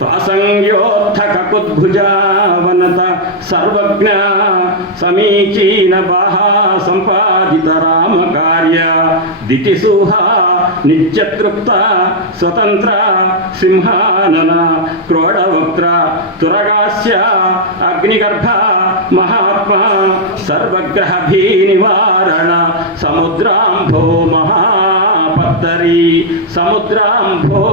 ప్రాసంగ్యోత్థక కుద్భుజావనత సర్వజ్ఞ సమీచీన బాహా సంపాదిత రామ కార్య దితిసూహ నిత్యతృప్త స్వతంత్ర సింహానన క్రోడవక్త్ర తురగాస్య అగ్నిగర్భ మహాత్మా సర్వగ్రహ భీ నివారణ సముద్రాంభో మహాపత్తరి సముద్రాంభో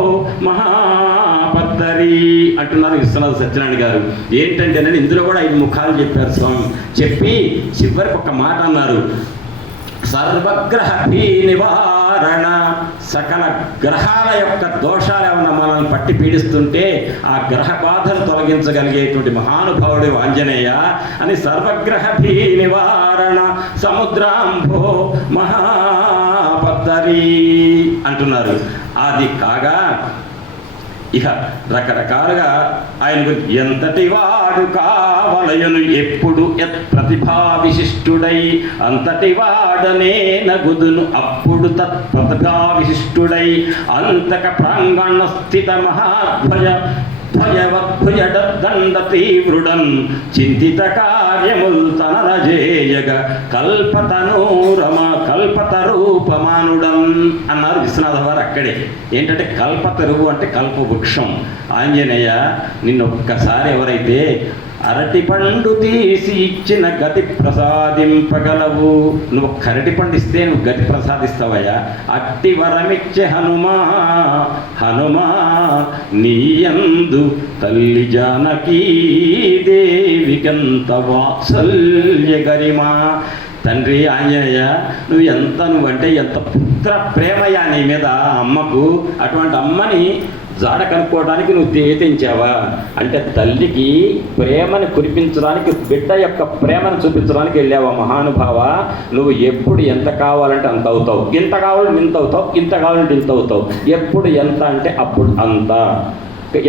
మహాపత్తరి అంటున్నారు విశ్వనాథ సత్యనారాయణ గారు. ఏంటంటేనండి ఇందులో కూడా 5 ముఖాలు చెప్పారు స్వామి. చెప్పి చివరికి ఒక మాట అన్నారు, సర్వగ్రహ భీ నివారణ. సకల గ్రహాల యొక్క దోషాలు ఏమన్నా మనల్ని పట్టి పీడిస్తుంటే ఆ గ్రహ బాధను తొలగించగలిగేటువంటి మహానుభావుడు ఆంజనేయ అని సర్వగ్రహ భీ నివారణ సముద్రాంభో మహాపత్తరి అంటున్నారు. అది కాగా ఇక రకరకాలుగా ఆయన గురించి ఎంతటి వాడు కావలయను ఎప్పుడు ప్రతిభా విశిష్టుడై అంతటి వాడనే నగుదును అప్పుడు తత్ప్రతిభా విశిష్టుడై అంతక ప్రాంగణ స్థిత మహాధ్వజ భయవద్భుజడండ తీవ్రుడన్ చింతిత కార్యముల్ తనరజేయగ కల్పతరూపమానుడన్ అన్నారు విశ్వనాథ వారు. అక్కడే ఏంటంటే కల్పతరువు అంటే కల్పవృక్షం. ఆంజనేయ నిన్నొక్కసారి ఎవరైతే అరటి పండు తీసి ఇచ్చిన గతి ప్రసాదింపగలవు, నువ్వు అరటి పండు ఇస్తే నువ్వు గతి ప్రసాదిస్తావయ్యా. అట్టి వరమిచ్చే హనుమా నీయందు తల్లి జానకీ దేవికంత వాత్సల్య గరిమా. తండ్రి ఆంజనేయ నువ్వంటే ఎంత పుత్ర ప్రేమయా నీ మీద అమ్మకు. అటువంటి అమ్మని జాడ కనుక్కోవడానికి నువ్వు తేతించావా అంటే తల్లికి ప్రేమను కురిపించడానికి, బిడ్డ యొక్క ప్రేమను చూపించడానికి వెళ్ళావా మహానుభావ. నువ్వు ఎప్పుడు ఎంత కావాలంటే అంత అవుతావు, ఇంత కావాలంటే ఇంత అవుతావు, ఇంత కావాలంటే ఇంత అవుతావు. ఎప్పుడు ఎంత అంటే అప్పుడు అంత.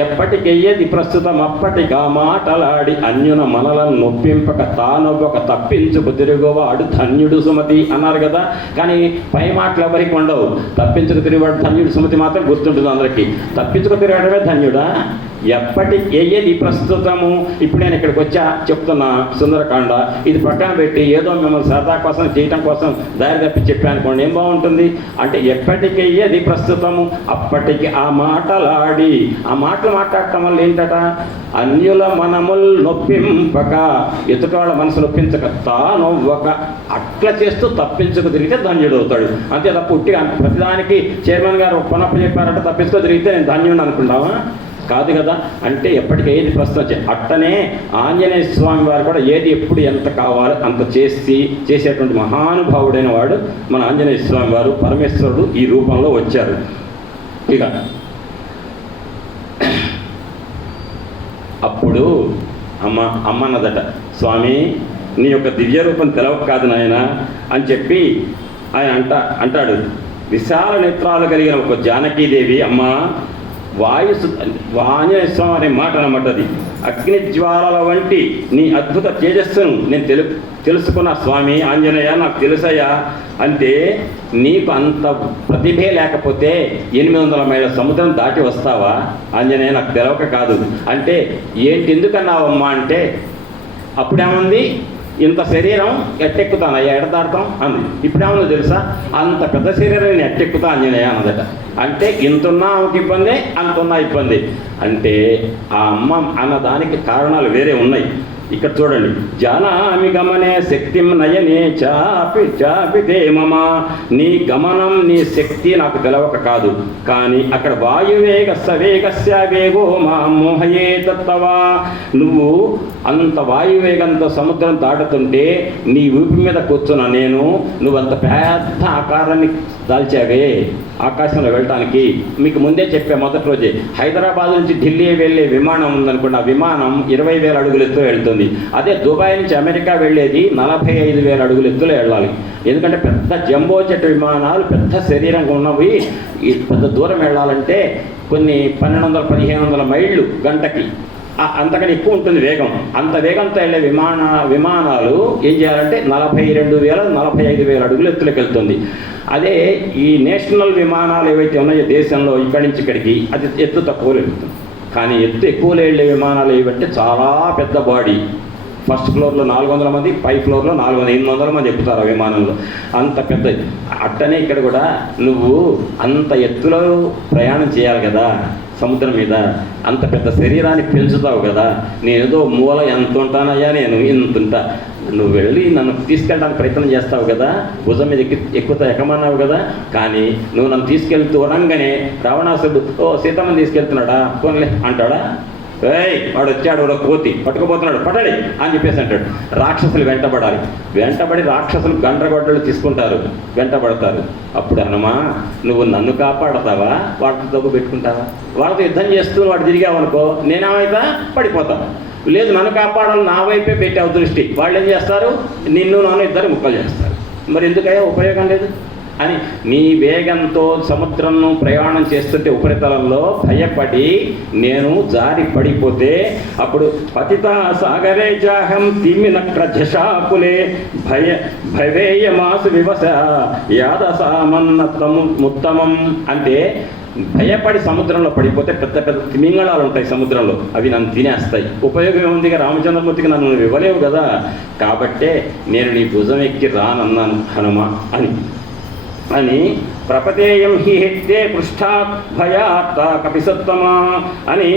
ఎప్పటికెయ్యేది ప్రస్తుతం అప్పటిగా మాటలాడి అన్యున మనలను నొప్పింపక తానొవ్వక తప్పించుకు తిరుగువాడు ధన్యుడు సుమతి అన్నారు కదా. కానీ పై మాటలు ఎవరికి ఉండవు. తప్పించుకు తిరిగివాడు ధన్యుడు సుమతి మాత్రం గుర్తుంటుంది అందరికీ. తప్పించుకు తిరగడమే ధన్యుడా. ఏది ప్రస్తుతము. ఇప్పుడు నేను ఇక్కడికి వచ్చా చెప్తున్నా సుందరకాండ, ఇది పక్కన పెట్టి ఏదో మిమ్మల్ని సరదా కోసం చేయటం కోసం దారి తప్పి చెప్పానుకోండి, ఏం బాగుంటుంది అంటే ఎప్పటికేది ప్రస్తుతము అప్పటికి ఆ మాటలాడి. ఆ మాటలు మాట్లాడటం వల్ల ఏంటట, అన్యుల మనముల్ నొప్పింపక, ఎదుటివాళ్ళ మనసు నొప్పించక తానొవ్వక అట్లా చేస్తూ తప్పించుకు తిరిగితే ధన్యుడు అవుతాడు. అంతే తప్ప ఉట్టిగా ప్రతిదానికి చైర్మన్ గారు పనప్ప చెప్పారంటే తప్పించుకో తిరిగితే నేను ధన్యుడు అనుకుంటావా? కాదు కదా. అంటే ఎప్పటికీ ఏది ప్రస్తుతం అట్టనే ఆంజనేయ స్వామి వారు కూడా ఏది ఎప్పుడు ఎంత కావాలో అంత చేసేటువంటి మహానుభావుడైన వాడు మన ఆంజనేయ స్వామి వారు. పరమేశ్వరుడు ఈ రూపంలో వచ్చారు. ఇక అప్పుడు అమ్మన్నదట, స్వామి నీ యొక్క దివ్య రూపం తెలవక కాదు నాయన అని చెప్పి ఆయన అంటాడు. విశాల నేత్రాలు కలిగిన ఒక జానకీదేవి, అమ్మ ఆంజనేయ స్వామి అనే మాట అనమాట. అది అగ్నిజ్వాలల వంటి నీ అద్భుత తేజస్సును నేను తెలుసుకున్న స్వామి ఆంజనేయ, నాకు తెలుసయ్యా. అంటే నీకు అంత ప్రతిభే లేకపోతే 800 మైళ్ళ సముద్రం దాటి వస్తావా ఆంజనేయ? నాకు తెలవక కాదు. అంటే ఏంటి ఎందుకన్నావమ్మా అంటే, అప్పుడేముంది, ఇంత శరీరం ఎట్టెక్కుతానయ్యా, ఎడదాడతాం అంది. ఇప్పుడేమన్నా తెలుసా, అంత పెద్ద శరీరం నేను ఎట్టెక్కుతా ఆంజనేయ అన్నదట. అంటే ఇంతున్నా ఆమెకి ఇబ్బంది, అంతున్నా ఇబ్బంది. అంటే ఆ అమ్మ అన్నదానికి కారణాలు వేరే ఉన్నాయి. ఇక్కడ చూడండి, జానామి గమనే శక్తిం నయనే చాపి చాపితే మమ. నీ గమనం, నీ శక్తి నాకు తెలవక కాదు, కానీ అక్కడ వాయువేగ సవేగస్య వేగో మా మోహయే తత్తవా. నువ్వు అంత వాయువేగంతో సముద్రం దాటుతుంటే నీ ఊపి మీద కూర్చున్నా నేను, నువ్వంత పెద్ద ఆకారాన్ని దాల్చావే ఆకాశంలో వెళ్ళటానికి. మీకు ముందే చెప్పే మొదటి రోజే, హైదరాబాద్ నుంచి ఢిల్లీ వెళ్ళే విమానం ఉందనుకోండి, ఆ విమానం 20,000 అడుగులు ఎత్తులో వెళ్తుంది. అదే దుబాయ్ నుంచి అమెరికా వెళ్ళేది 45,000 అడుగులు ఎత్తులో వెళ్ళాలి. ఎందుకంటే పెద్ద జంబో జెట్ విమానాలు, పెద్ద శరీరంగా ఉన్నవి, పెద్ద దూరం వెళ్ళాలంటే కొన్ని 1200-1500 మైళ్ళు గంటకి, అంతకని ఎక్కువ ఉంటుంది వేగం. అంత వేగంతో వెళ్ళే విమానాలు ఏం చేయాలంటే 42,000-45,000 అడుగులు ఎత్తులోకి వెళ్తుంది. అదే ఈ నేషనల్ విమానాలు ఏవైతే ఉన్నాయో దేశంలో, ఇక్కడి నుంచి ఇక్కడికి, అది ఎత్తు తక్కువలో వెళ్తుంది. కానీ ఎత్తు ఎక్కువలో వెళ్ళే విమానాలు ఏవంటే చాలా పెద్ద బాడీ, ఫస్ట్ ఫ్లోర్లో 400 మంది, పై ఫ్లోర్లో 800 మంది ఎక్కుతారు ఆ విమానంలో, అంత పెద్దది. అట్టనే ఇక్కడ కూడా నువ్వు అంత ఎత్తులో ప్రయాణం చేయాలి కదా సముద్రం మీద, అంత పెద్ద శరీరాన్ని పెంచుతావు కదా. నేనేదో మూల ఎంత ఉంటానయ్యా, నేను ఇంతుంటా, నువ్వు వెళ్ళి నన్ను తీసుకెళ్ళడానికి ప్రయత్నం చేస్తావు కదా, భుజం మీద ఎక్కమన్నావు కదా. కానీ నువ్వు నన్ను తీసుకెళ్తూ అనగానే రావణాసుడు, ఓ సీతమ్మని తీసుకెళ్తున్నాడా, పోన్లే అంటాడా? వాడు వచ్చాడు, వాడు కోతి పట్టుకుపోతున్నాడు, పట్టడి అని చెప్పేసి అంటాడు. రాక్షసులు వెంటబడి రాక్షసులు గండ్రగొడ్డలు తీసుకుంటారు, వెంటబడతారు. అప్పుడు హనుమా, నువ్వు నన్ను కాపాడతావా, వాటితో తగ్గు పెట్టుకుంటావా? వాళ్ళతో యుద్ధం చేస్తూ వాడు తిరిగావనుకో, నేనేమైతే పడిపోతాను. లేదు, నన్ను కాపాడాలి, నా వైపే పెట్టావు దృష్టి, వాళ్ళు ఏం చేస్తారు, నిన్ను నన్ను ఇద్దరు ముక్కలు చేస్తారు. మరి ఎందుకయ్యా ఉపయోగం లేదు అని నీ వేగంతో సముద్రంను ప్రయాణం చేస్తుంటే ఉపరితలంలో భయపడి నేను జారి పడిపోతే, అప్పుడు పతిత సాగరే జాహం తిమ్మినక్ర జషాకులే భవేయమాసు వివస యాదసామన్నతము ఉత్తమం. అంటే భయపడి సముద్రంలో పడిపోతే పెద్ద పెద్ద తిమింగళాలు ఉంటాయి సముద్రంలో, అవి నన్ను తినేస్తాయి. ఉపయోగం ఏముందిగా, రామచంద్రమూర్తికి నన్ను ఇవ్వలేవు కదా. కాబట్టే నేను నీ భుజం ఎక్కి రానన్నాను హనుమ అని ప్రపతేయం హి హెత్తే పృష్ఠాత్ భయాత్త కపిసత్తమా అని.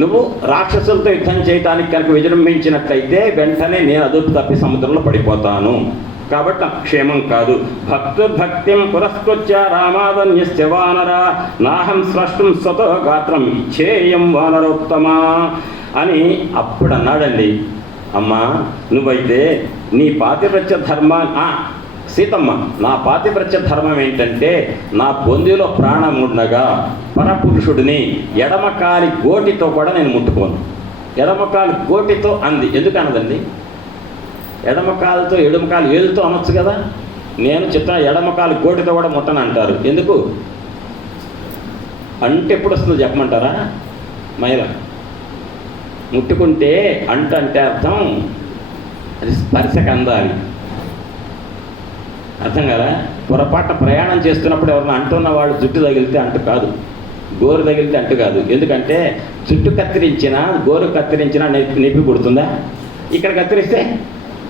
నువ్వు రాక్షసులతో యుద్ధం చేయడానికి కనుక విజృంభించినట్లయితే వెంటనే నేను అదుపు తప్పి సముద్రంలో పడిపోతాను, కాబట్టి నాకు క్షేమం కాదు. భక్తిం పురస్కృత్య రామాదన్యస్య వానర నాహం స్రష్టం స్వతో గాత్రం ఇచ్చేయం వానరోత్తమా అని అప్పుడు అన్నాడండి. అమ్మా, నువ్వైతే నీ పాతివ్రత్య సీతమ్మ, నా పాతివ్రత్య ధర్మం ఏంటంటే, నా బొందిలో ప్రాణం ఉండగా పరపురుషుడిని ఎడమకాలి గోటితో కూడా నేను ముట్టుకోను. ఎడమకాలి గోటితో అంది, ఎందుకు అనదండి? ఎడమకాలతో ఎడమకాలు ఏలుతో అనొచ్చు కదా. నేను చెప్తున్నా, ఎడమకాలు గోటితో కూడా ముట్టను అంటారు. ఎందుకు అంటే ఎప్పుడు వస్తుందో చెప్పమంటారా? మహిళ ముట్టుకుంటే అంటే అర్థం అది స్పర్శకు అందాలి, అర్థం కదా. పొరపాటు ప్రయాణం చేస్తున్నప్పుడు ఎవరైనా అంటున్న వాళ్ళు జుట్టు తగిలితే అంటు కాదు, గోరు తగిలితే అంటు కాదు. ఎందుకంటే జుట్టు కత్తిరించినా గోరు కత్తిరించినా నొప్పి పుడుతుందా? ఇక్కడ కత్తిరిస్తే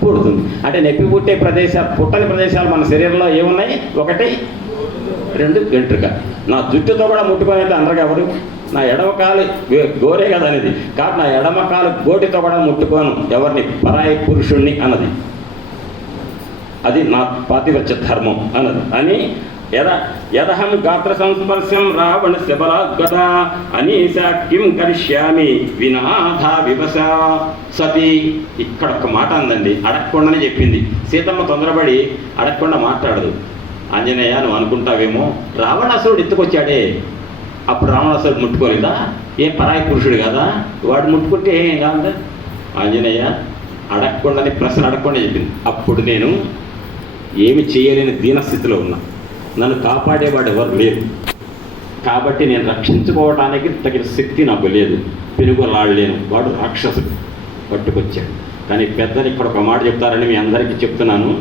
పుడుతుంది. అంటే నొప్పి పుట్టే పుట్టని ప్రదేశాలు మన శరీరంలో ఏమున్నాయి? 1, 2 వెంట్రుక. నా జుట్టుతో కూడా ముట్టుకొని అయితే అందరికి ఎవరు? నా ఎడమకాలు గోరే కదా అనేది. కాబట్టి నా ఎడమకాలు గోటితో కూడా ముట్టుకోను ఎవరిని, పరాయి పురుషుణ్ణి అన్నది. అది నా పాతివ్రత్య ధర్మం అన్నది అని. యదహం గాత్ర సంస్పర్శం రావణస్య బలాద్గత అనీసా కిం కరిష్యామి వినాథా వివస సతి. ఇక్కడ ఒక్క మాట అందండి, అడగకుండానే చెప్పింది. సీతమ్మ తొందరపడి అడగకుండా మాట్లాడదు. ఆంజనేయ, నువ్వు అనుకుంటావేమో రావణాసురుడు ఎత్తుకొచ్చాడే, అప్పుడు రావణాసురుడు ముట్టుకోలేదా? ఏం పరాయి పురుషుడు కదా, వాడు ముట్టుకుంటే ఏం కాదా? ఆంజనేయ అడగకుండానే, ప్రశ్న అడగకుండా చెప్పింది. అప్పుడు నేను ఏమి చేయలేని దీనస్థితిలో ఉన్నా. నన్ను కాపాడేవాడు ఎవరు లేరు, కాబట్టి నేను రక్షించుకోవడానికి తగిన శక్తి నాకు లేదు, పెనుగులాడలేను. వాడు రాక్షసుడు పట్టుకొచ్చాడు. కానీ పెద్దలు ఇక్కడ ఒక మాట చెప్తారని మీ అందరికీ చెప్తున్నాను.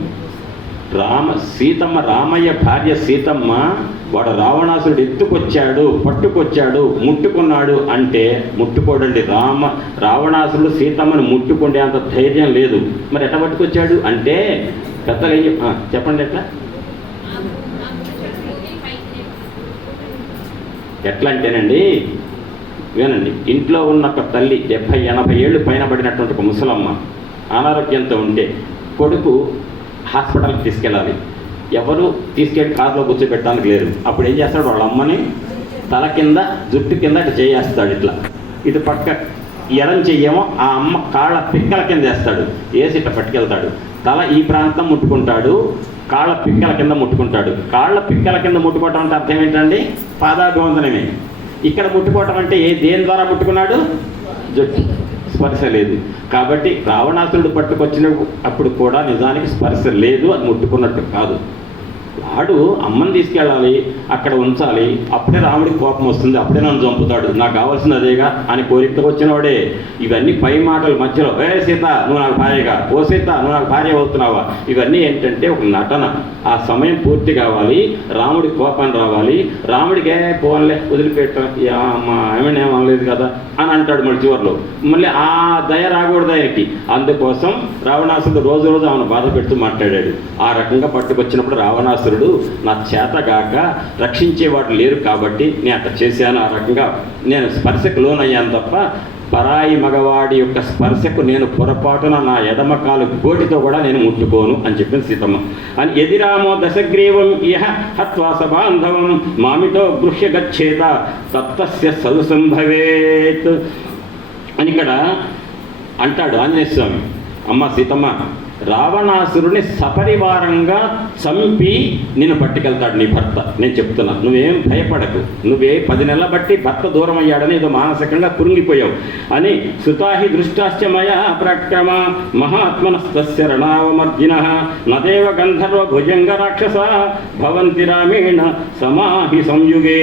సీతమ్మ, రామయ్య భార్య సీతమ్మ, వాడు రావణాసురుడు ఎత్తుకొచ్చాడు, పట్టుకొచ్చాడు, ముట్టుకున్నాడు అంటే ముట్టుకోడండి. రావణాసురుడు సీతమ్మను ముట్టుకుంటే అంత ధైర్యం లేదు. మరి ఎట్లా పట్టుకొచ్చాడు అంటే పెద్దలు చెప్పండి ఎట్లా అంటేనండి, వినండి. ఇంట్లో ఉన్న ఒక తల్లి 70-80 ఏళ్ళు పైన పడినటువంటి ఒక ముసలమ్మ అనారోగ్యంతో ఉంటే కొడుకు హాస్పిటల్కి తీసుకెళ్ళాలి. ఎవరు తీసుకెళ్ళి కారులో కూర్చోబెట్టడానికి లేరు. అప్పుడు ఏం చేస్తాడు, వాళ్ళ అమ్మని తల కింద జుట్టు కింద ఇటు చేయేస్తాడు. ఇటు పక్క ఎడం చెయ్యేమో ఆ అమ్మ కాళ్ళ పిక్కల కింద వేస్తాడు, వేసి ఇట్లా పట్టుకెళ్తాడు. తల ఈ ప్రాంతం ముట్టుకుంటాడు, కాళ్ళ పిక్కల కింద ముట్టుకుంటాడు. కాళ్ళ పిక్కల కింద ముట్టుకోవటం అంటే అర్థం ఏంటండి, పాదాభివందనమే. ఇక్కడ ముట్టుకోవటం అంటే దేని ద్వారా ముట్టుకున్నాడు, జుట్టు, స్పర్శ లేదు. కాబట్టి రావణాసురుడు పట్టుకొచ్చిన అప్పుడు కూడా నిజానికి స్పర్శ లేదు, అది ముట్టుకున్నట్టు కాదు. వాడు అమ్మని తీసుకెళ్ళాలి, అక్కడ ఉంచాలి. అప్పుడే రాముడికి కోపం వస్తుంది, అప్పుడే నన్ను చంపుతాడు, నాకు కావాల్సింది అదేగా అని కోరికతో వచ్చినవాడే. ఇవన్నీ పై మాటల మధ్యలో, ఏ సీత నువ్వు నాకు భార్యగా, ఓ సీత నువ్వు నాకు భార్య అవుతున్నావా, ఇవన్నీ ఏంటంటే ఒక నటన. ఆ సమయం పూర్తి కావాలి, రాముడికి కోపం రావాలి. రాముడికి పోన్లే వదిలిపెట్ట, ఏమైనా ఏమనలేదు కదా అని అంటాడు. మళ్ళీ చివరిలో మళ్ళీ ఆ దయ రాకూడదు ఆయనకి. అందుకోసం రావణాసురుడు రోజు ఆమెను బాధ పెడుతూ మాట్లాడాడు. ఆ రకంగా పట్టుకొచ్చినప్పుడు రావణాసురుడు నా చేతగాక రక్షించేవాడు లేరు కాబట్టి నేను అట్లా చేశాను. ఆ రకంగా నేను స్పర్శకు లోనయ్యాను తప్ప పరాయి మగవాడి యొక్క స్పర్శకు నేను పొరపాటున నా ఎడమకాలు గోటితో కూడా నేను ముట్టుకోను అని చెప్పింది సీతమ్మ. అని ఎదిరామో దశగ్రీవం ఇహ హత్వాస బాంధవం మామితో గృహ్య గచ్చేత తప్తస్య సదుసంభవేత్ అని ఇక్కడ అంటాడు ఆంజనేయ స్వామి. అమ్మ సీతమ్మ, రావణాసురుని సపరివారంగా చంపి నిన్ను పట్టుకెళ్తాడు నీ భర్త. నేను చెప్తున్నా, నువ్వేం భయపడకు. నువ్వే 10 నెలల బట్టి భర్త దూరం అయ్యాడని ఏదో మానసికంగా కురుంగిపోయావు అని సుతాహి దృష్టాశ్చమయ ప్రక్రమ మహాత్మనస్తస్య రణావమర్జిన నదేవ గంధర్వ భుజంగ రాక్షస భవంతి రామేణ సమాహి సంయుగే.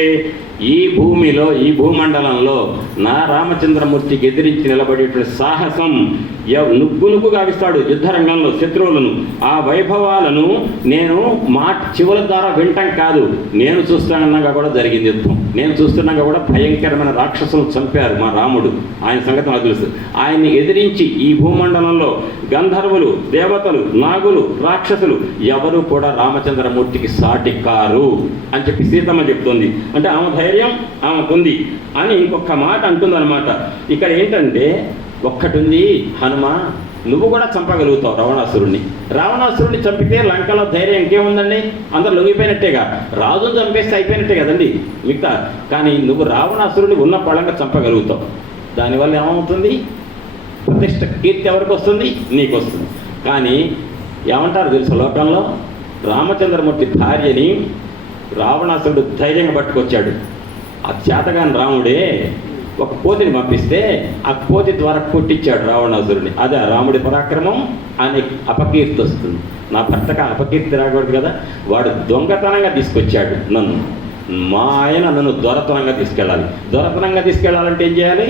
ఈ భూమిలో, ఈ భూమండలంలో నా రామచంద్రమూర్తికి ఎదిరించి నిలబడేటువంటి సాహసం నుగ్గునుగ్గు గావిస్తాడు యుద్ధరంగంలో శత్రువులను. ఆ వైభవాలను నేను చెవుల ద్వారా వింటాం కాదు, నేను చూస్తున్నగా కూడా జరిగింది యుద్ధం. నేను చూస్తున్నాగా కూడా భయంకరమైన రాక్షసులను చంపారు మా రాముడు. ఆయన సంగతి నాకు తెలుసు. ఆయన్ని ఎదిరించి ఈ భూమండలంలో గంధర్వులు, దేవతలు, నాగులు, రాక్షసులు ఎవరు కూడా రామచంద్రమూర్తికి సాటి కారు అని చెప్పి సీతమ్మ చెప్తుంది. అంటే ఆమె ధైర్యం ఆమెకుంది అని ఇంకొక మాట అంటుందన్నమాట. ఇక్కడ ఏంటంటే ఒక్కటి ఉంది, హనుమ నువ్వు కూడా చంపగలుగుతావు రావణాసురుడిని చంపితే లంకలో ధైర్యం ఇంకేముందండి, అందరు లొంగిపోయినట్టేగా. రాజును చంపేస్తే అయిపోయినట్టే కదండి మిగతా. కానీ నువ్వు రావణాసురుడిని ఉన్న పళంగా చంపగలుగుతావు. దానివల్ల ఏమవుతుంది, ప్రతిష్ట, కీర్తి ఎవరికి వస్తుంది, నీకు వస్తుంది. కానీ ఏమంటారు తెలుసు లోకంలో, రామచంద్రమూర్తి భార్యని రావణాసురుడు ధైర్యంగా పట్టుకొచ్చాడు. ఆ చేతగాని రాముడే ఒక కోతిని పంపిస్తే ఆ కోతి ద్వారా కొట్టించాడు రావణాసురుడిని. అదే రాముడి పరాక్రమం అనే అపకీర్తి వస్తుంది. నా భర్తకు అపకీర్తి రాకూడదు కదా. వాడు దొంగతనంగా తీసుకొచ్చాడు నన్ను, మా ఆయన నన్ను దొరతనంగా తీసుకెళ్ళాలంటే ఏం చేయాలి,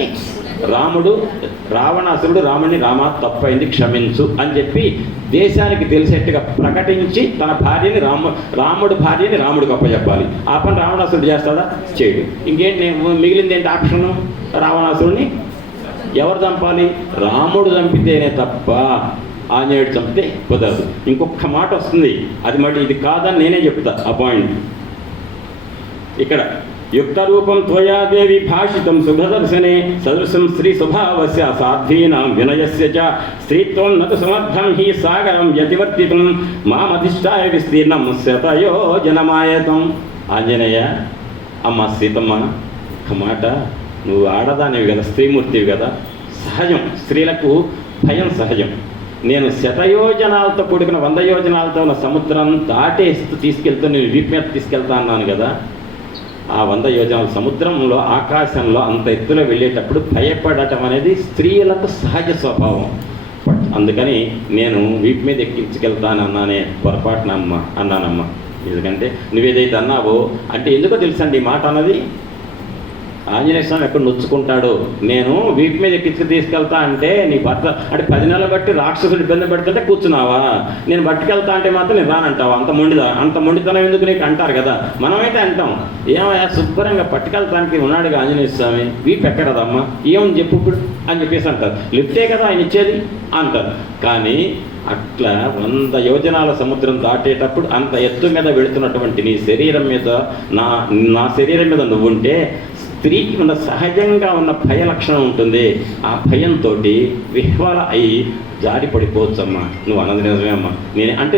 రావణాసురుడు రాముడిని రామా తప్పైంది క్షమించు అని చెప్పి దేశానికి తెలిసేట్టుగా ప్రకటించి తన భార్యని రాముడి భార్యని రాముడికి అప్పచెప్పాలి. ఆ పని రావణాసురుడు చేస్తాడా, చేయడు. ఇంకేంటి మిగిలింది ఏంటి ఆప్షన్, రావణాసురుడిని ఎవరు చంపాలి, రాముడు చంపితేనే తప్ప ఆంజనేయుడు చంపితే కుదరదు. ఇంకొక మాట వస్తుంది, అది మళ్ళీ ఇది కాదని నేనే చెప్తా. ఆ పాయింట్ ఇక్కడ యుక్తరూపం త్వయాదేవి భాషితం శుభదర్శనే సదృశం స్త్రీ స్వభావస్య సాధ్వీనాం వినయస్య చ స్త్రీత్వం నతు సమర్థం హి సాగరం యతివర్తితం మామధిష్టాయ విస్తీర్ణం శతయోజనమాయతం. ఆంజనేయ, అమ్మ సీతమ్మ, ఒక మాట, నువ్వు ఆడదానివి కదా, స్త్రీమూర్తివి కదా, సహజం, స్త్రీలకు భయం సహజం. నేను శతయోజనాలతో కూడుకున్న 100 యోజనాలతో ఉన్న సముద్రం దాటేస్తూ తీసుకెళ్తూ నేను వీపు మీద తీసుకెళ్తా అన్నాను కదా. ఆ 100 యోజనాల సముద్రంలో, ఆకాశంలో అంత ఎత్తులో వెళ్ళేటప్పుడు భయపడటం అనేది స్త్రీలకు సహజ స్వభావం. అందుకని నేను వీపు మీద ఎక్కించుకెళ్తానన్నానే పొరపాటున అన్నానమ్మ. ఎందుకంటే నువ్వేదైతే అన్నావో అంటే ఎందుకో తెలుసండి ఈ మాట అన్నది. ఆంజనేయ స్వామి ఎక్కడ నొచ్చుకుంటాడు, నేను వీపు మీద ఎక్కించుకు తీసుకెళ్తా అంటే నీ భర్త అంటే 10 నెలలు బట్టి రాక్షసుడు ఇబ్బంది పెడుతుంటే కూర్చున్నావా, నేను పట్టుకెళ్తా అంటే మాత్రం నేను రానంటావా? అంత మొండితనం ఎందుకు నీకు అంటారు కదా. మనమైతే అంటాం ఏమయ్యా శుభ్రంగా పట్టుకెళ్తానికి ఉన్నాడుగా ఆంజనేయ స్వామి, వీపు ఎక్కడదమ్మా ఏమని చెప్పు ఇప్పుడు అని చెప్పేసి అంటారు. లిఫ్టే కదా ఆయన ఇచ్చేది అంటారు. కానీ అట్లా 100 యోజనాల సముద్రం దాటేటప్పుడు అంత ఎత్తు మీద వెళుతున్నటువంటి నీ శరీరం మీద నా శరీరం మీద నువ్వుంటే స్త్రీకి ఉన్న సహజంగా ఉన్న భయ లక్షణం ఉంటుంది. ఆ భయంతో విహ్వల అయి జారి పడిపోవచ్చమ్మా. నువ్వు అన్నది నిజమే అమ్మా,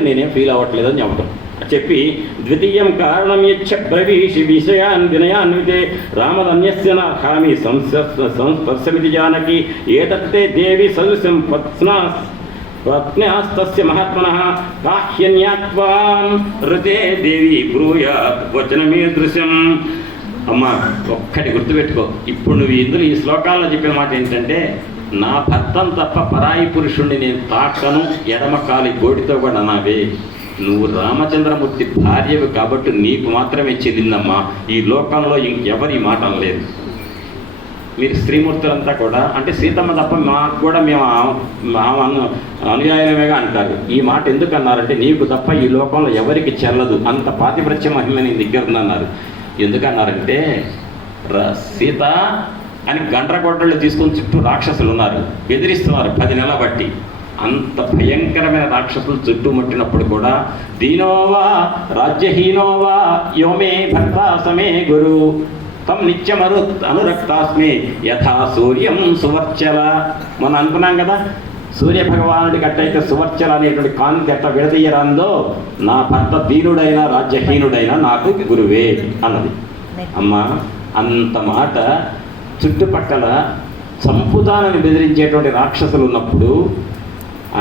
నేనేం ఫీల్ అవ్వట్లేదని చెప్పటం చెప్పి ద్వితీయం కారణం యచ్చ బ్రవీషి విషయాన్ వినయాన్వితే రామదన్యస్య నామి సంస్పర్శమితి జానకి ఏతత్తే దేవి సదృశం పత్న్యాస్తస్య మహాత్మనః కాహ్యన్యాత్వాం ఋతే దేవి బ్రూయాత్ వచనమీదృశం. అమ్మా ఒక్కటి గుర్తుపెట్టుకో, ఇప్పుడు నువ్వు ఇందులో ఈ శ్లోకాల్లో చెప్పిన మాట ఏంటంటే నా భర్తను తప్ప పరాయి పురుషుణ్ణి నేను తాకను, ఎడమ కాలి గోటితో కూడా అన్నావే. నువ్వు రామచంద్రమూర్తి భార్యవి కాబట్టి నీకు మాత్రమే చెల్లిందమ్మా, ఈ లోకంలో ఇంకెవరి మాట అనలేదు. మీరు స్త్రీమూర్తులంతా కూడా అంటే సీతమ్మ తప్ప మాకు కూడా మేము అనుయాయులమేగా అంటారు. ఈ మాట ఎందుకు అన్నారంటే నీకు తప్ప ఈ లోకంలో ఎవరికి చెల్లదు, అంత పాతివ్రత్య మహిమ నీ దగ్గర ఉందన్నారు. ఎందుకన్నారంటే సీత అని గండ్రగొడ్డళ్ళు తీసుకొని చుట్టూ రాక్షసులు ఉన్నారు, బెదిరిస్తున్నారు 10 నెలల బట్టి. అంత భయంకరమైన రాక్షసులు చుట్టుముట్టినప్పుడు కూడా దీనోవా రాజ్యహీనోవా యోమే భర్త సమే గురు తం నిత్యమరు అనురక్తాస్మి యథా సూర్యం సువర్చల. మనం అనుకున్నాం కదా సూర్యభగవానుడికి అట్టయితే సువర్చల అనేటువంటి కాంతి ఎట్లా విడదీయరాందో నా భర్త దీనుడైనా రాజ్యహీనుడైనా నాకు గురువే అన్నది. అమ్మ అంత మాట చుట్టుపక్కల చంపుతానని బెదిరించేటువంటి రాక్షసులు ఉన్నప్పుడు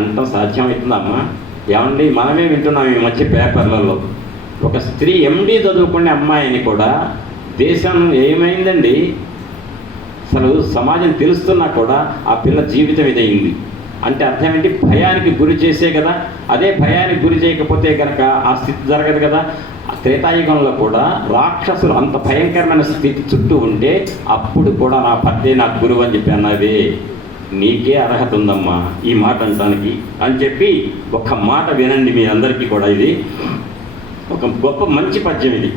అంత సాధ్యమవుతుందమ్మా? ఏమండి మనమే వింటున్నాం ఈ మధ్య పేపర్లలో ఒక స్త్రీ ఎండి చదువుకునే అమ్మాయిని కూడా దేశం ఏమైందండి అసలు సమాజం తెలుస్తున్నా కూడా ఆ పిల్ల జీవితం ఇదైంది అంటే అర్థం ఏంటి? భయానికి గురి చేసే కదా. అదే భయానికి గురి చేయకపోతే కనుక ఆ స్థితి జరగదు కదా. త్రేతాయుగంలో కూడా రాక్షసులు అంత భయంకరమైన స్థితి చుట్టూ ఉంటే అప్పుడు కూడా నా భర్తే నాకు గురువు అని చెప్పి అన్నవే, నీకే అర్హత ఉందమ్మా ఈ మాట అనటానికి అని చెప్పి ఒక్క మాట వినండి మీ అందరికీ కూడా. ఇది ఒక గొప్ప మంచి పద్యం ఇది.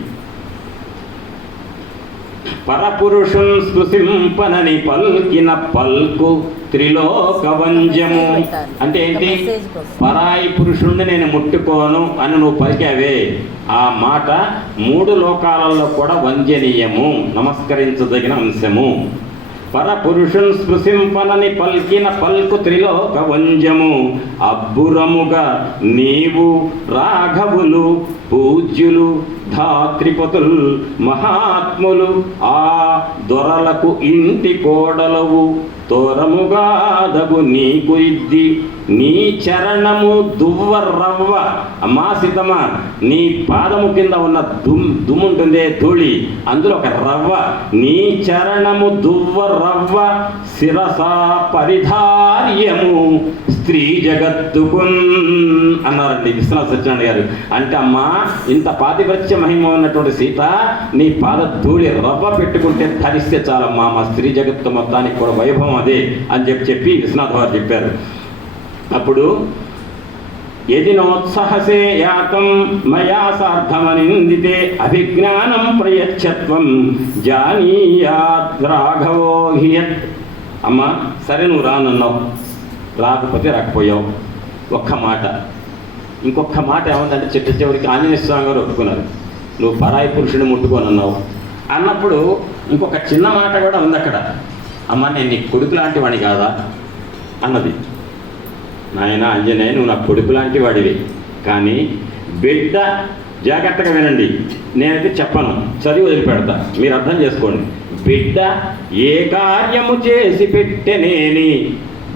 పరపురుషున్ స్పృశింపనని పల్కిన పల్కు త్రిలోక వంజము అంటే ఏంటి? పరాయి పురుషుణ్ణి నేను ముట్టుకోను అని నువ్వు పలికావే, ఆ మాట 3 లోకాలలో కూడా వంజనీయము, నమస్కరించదగిన అంశము. పరపురుషున్ స్పృశింపనని పల్కిన పల్కు త్రిలోక వంజము అబ్బురముగా నీవు రాఘవులు పూజ్యులు ధాత్రిపతులు మహాత్ములు ఆ దొరలకు ఇంటి కోడలవు తోరముగాదగు నీకు ఇద్ది నీ చరణము దువ్వరవ్వ. అమ్మా సీతమ్మ నీ పాదము కింద ఉన్న దుమ్ముంటుందే ధూళి, అందులో ఒక రవ్వ, నీ చరణము దువ్వరవ్వ శిరసా పరిధార్యము స్త్రీ జగత్తుకున్ అన్నారండి విశ్వనాథ సత్యనారాయణ గారు. అంటే అమ్మా ఇంత పాతివ్రత్య మహిమ ఉన్నటువంటి సీత నీ పాద ధూళి రవ్వ పెట్టుకుంటే ధరిస్తే చాలమ్మా, మా స్త్రీ జగత్తు మొత్తానికి కూడా వైభవం అదే అని చెప్పి విశ్వనాథ వారు చెప్పారు. అప్పుడు యది నోత్సహసే యాతం మయా సార్థమనిందితే అభిజ్ఞానం ప్రయచ్చత్వం జానీయాత్ రాఘవో హియత్. అమ్మ సరే నువ్వు రానన్నావు, రాకపోతే రాకపోయావు. ఒక్క మాట, ఇంకొక మాట ఏముందంటే చిట్ట చివరికి ఆంజనేయ స్వామి గారు ఒప్పుకున్నారు, నువ్వు పరాయి పురుషుని ముట్టుకోనన్నావు అన్నప్పుడు ఇంకొక చిన్న మాట కూడా ఉంది అక్కడ. అమ్మ నేను నీ కొడుకు లాంటి వాడిని కాదా అన్నది. నాయన ఆంజనేయ నువ్వు నా కొడుకు లాంటి వాడివి, కానీ బిడ్డ జాగ్రత్తగా వినండి, నేనైతే చెప్పను, చదివి వదిలిపెడతా, మీరు అర్థం చేసుకోండి. బిడ్డ ఏ కార్యము చేసి పెట్టెనేని,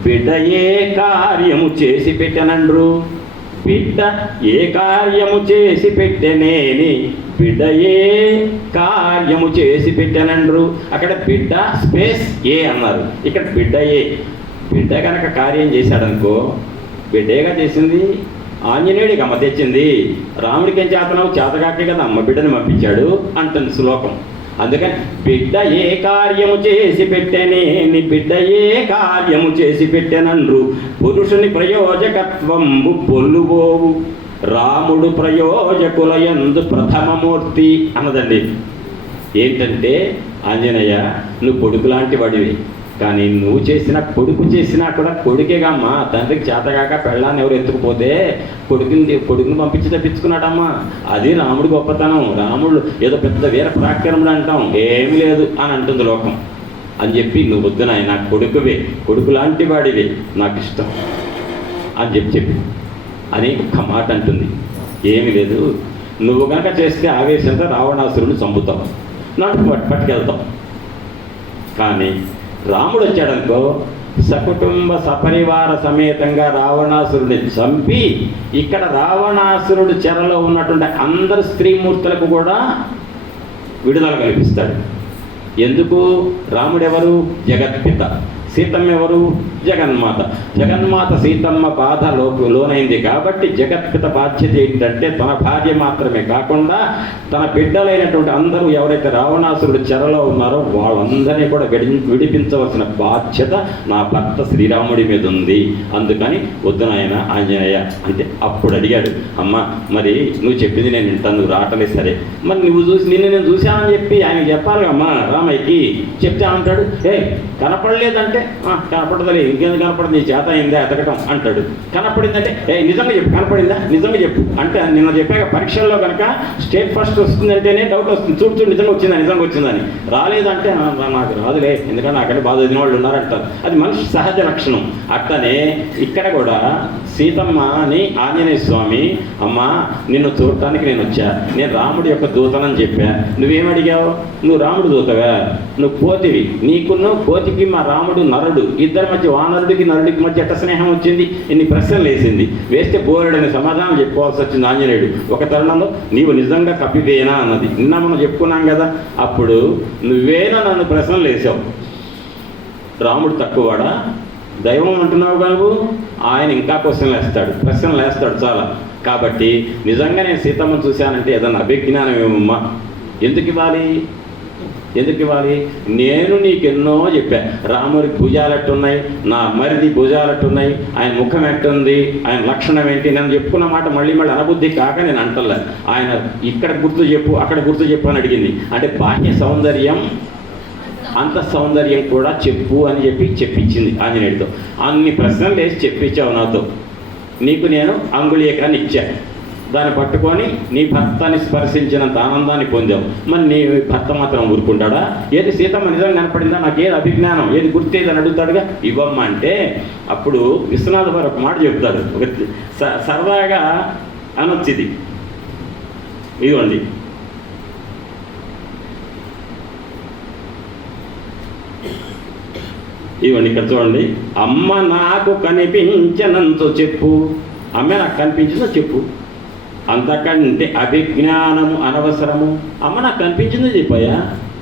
బిడ్డ ఏ కార్యము చేసి పెట్టనండ్రు, బిడ్డ ఏ కార్యము చేసి పెట్టెనేని, బిడ్డ ఏ కార్యము చేసి పెట్టనండ్రు. అక్కడ బిడ్డ స్పేస్ ఏ అన్నారు, ఇక్కడ బిడ్డ ఏ. బిడ్డ కనుక కార్యం చేశాడనుకో, బిడ్డేగా చేసింది, ఆంజనేయుడికి అమ్మ తెచ్చింది, రాముడికి ఏం చేతనావు, చేతగాకే కదా అమ్మ బిడ్డని పంపించాడు అంటుంది శ్లోకం. అందుకని బిడ్డ ఏ కార్యము చేసి పెట్టెనే, నీ బిడ్డ ఏ కార్యము చేసి పెట్టెనండ్రు, పురుషుని ప్రయోజకత్వంబు పొల్లుబోవు, రాముడు ప్రయోజకుల యందు ప్రథమమూర్తి అన్నదండి. ఏంటంటే ఆంజనేయ, నువ్వు కొడుకు లాంటి వాడివి, కానీ నువ్వు చేసినా కొడుకు చేసినా కూడా కొడుకేగామ్మా. తండ్రికి చేతగాక పెళ్ళాన్ని ఎవరు ఎత్తుకుపోతే కొడుకుని పంపించి తెప్పించుకున్నాడమ్మా. అది రాముడి గొప్పతనం. రాముడు ఏదో పెద్ద వీర పరాక్రముడు అంటాం, ఏమీ లేదు అని అంటుంది లోకం. అని చెప్పి నువ్వు వద్దు నాయన, కొడుకువే, కొడుకు లాంటి వాడివే, నాకు ఇష్టం అని చెప్పి అని ఒక్క మాట అంటుంది. ఏమీ లేదు, నువ్వు కనుక చేస్తే ఆవేశంతో రావణాసురుని చంపుతావు, నాకు పట్టుకెళ్తావు. కానీ రాముడు వచ్చాడనుకో, సకుటుంబ సపరివార సమేతంగా రావణాసురుడిని చంపి ఇక్కడ రావణాసురుడు చెరలో ఉన్నటువంటి అందరు స్త్రీమూర్తులకు కూడా విడుదల కల్పిస్తాడు. ఎందుకు? రాముడెవరు? జగత్పిత. సీతమ్మ ఎవరు? జగన్మాత. జగన్మాత సీతమ్మ బాధ లోనైంది కాబట్టి జగత్పిత బాధ్యత ఏంటంటే తన భార్య మాత్రమే కాకుండా తన బిడ్డలైనటువంటి అందరూ ఎవరైతే రావణాసురుడు చెరలో ఉన్నారో వాళ్ళందరినీ కూడా విడిపించవలసిన బాధ్యత నా భర్త శ్రీరాముడి మీద ఉంది. అందుకని వద్దు నాయన ఆంజనేయ అంటే అప్పుడు అడిగాడు, అమ్మ మరి నువ్వు చెప్పింది నేను వింటాను, నువ్వు రావటలే సరే, మరి నువ్వు నేను చూశానని చెప్పి ఆయన చెప్పాలి అమ్మా. రామయ్యకి చెప్తే అంటాడు, కనపడలేదంటే కనపడదలే, ఇంకేందుకు కనపడదు, నీ చేత అయిందా ఎతకటం అంటాడు. కనపడిందంటే నిజంగా చెప్పు, కనపడిందా నిజంగా చెప్పు అంటే నిన్న చెప్పాక పరీక్షల్లో కనుక స్టేట్ ఫస్ట్ వస్తుందంటేనే డౌట్ వస్తుంది, చూడు నిజంగా వచ్చిందని. రాలేదంటే నాకు రాదులే, ఎందుకంటే నాకంటే బాధ వదిన వాళ్ళు ఉన్నారంటారు. అది మనిషి సహజ లక్షణం. అట్లనే ఇక్కడ కూడా సీతమ్మ అని ఆంజనేయ స్వామి, అమ్మ నిన్ను చూడటానికి నేను వచ్చా, నేను రాముడి యొక్క దూతనని చెప్పా, నువ్వేమడిగావు? నువ్వు రాముడు దూతవా? నువ్వు కోతివి, నీకున్న కోతికి మా రాముడు నరుడు, ఇద్దరి మధ్య వానరుడికి నరుడికి మధ్య ఎట్ట స్నేహం వచ్చింది? ఇన్ని ప్రశ్నలు వేస్తే బోరుడని సమాధానం చెప్పుకోవాల్సి వచ్చింది ఆంజనేయుడు. ఒక తరుణంలో నీవు నిజంగా కపివేనా అన్నది. నిన్న మనం చెప్పుకున్నాం కదా, అప్పుడు నువ్వేనా నన్ను ప్రశ్నలు వేసావు. రాముడు తక్కువవాడా? దైవం అంటున్నావు కాదు, ఆయన ఇంకా ప్రశ్నలు వేస్తాడు చాలా. కాబట్టి నిజంగా నేను సీతమ్మను చూశానంటే ఏదన్నా అభిజ్ఞానం ఏమమ్మా? ఎందుకు ఇవ్వాలి? నేను నీకెన్నో చెప్పా, రాముడి భుజాలెట్టున్నాయి, నా మరిది భుజాలెట్టున్నాయి, ఆయన ముఖం ఎట్టుంది, ఆయన లక్షణం ఏంటి, నేను చెప్పుకున్న మాట మళ్ళీ అనబుద్ధి కాక నేను అంటలే. ఆయన ఇక్కడ గుర్తు చెప్పు, అక్కడ గుర్తు చెప్పు అని అడిగింది. అంటే బాహ్య సౌందర్యం అంత సౌందర్యం కూడా చెప్పు అని చెప్పించింది ఆంజనేయుడితో. అన్ని ప్రశ్నలు వేసి చెప్పించావు నాతో. నీకు నేను అంగుళీయకాన్ని ఇచ్చా, దాన్ని పట్టుకొని నీ భర్తని స్పర్శించినంత ఆనందాన్ని పొందావు. మరి నీ భర్త మాత్రం ఊరుకుంటాడా? ఏది సీతమ్మ నిజంగా కనపడిందా, నాకు ఏది అభిజ్ఞానం, ఏది గుర్తేది అని అడుగుతాడుగా. ఇవ్వమ్మ అంటే అప్పుడు విశ్వనాథ వారు ఒక మాట చెప్తాడు, ఒక సరదాగా అనొచ్చింది. ఇదిగోండి, ఇక్కడ చూడండి. అమ్మ నాకు కనిపించనంతో చెప్పు, అమ్మ నాకు కనిపించిందో చెప్పు, అంతకంటే అభిజ్ఞానము అనవసరము. అమ్మ నాకు కనిపించిందో చెప్పాయా,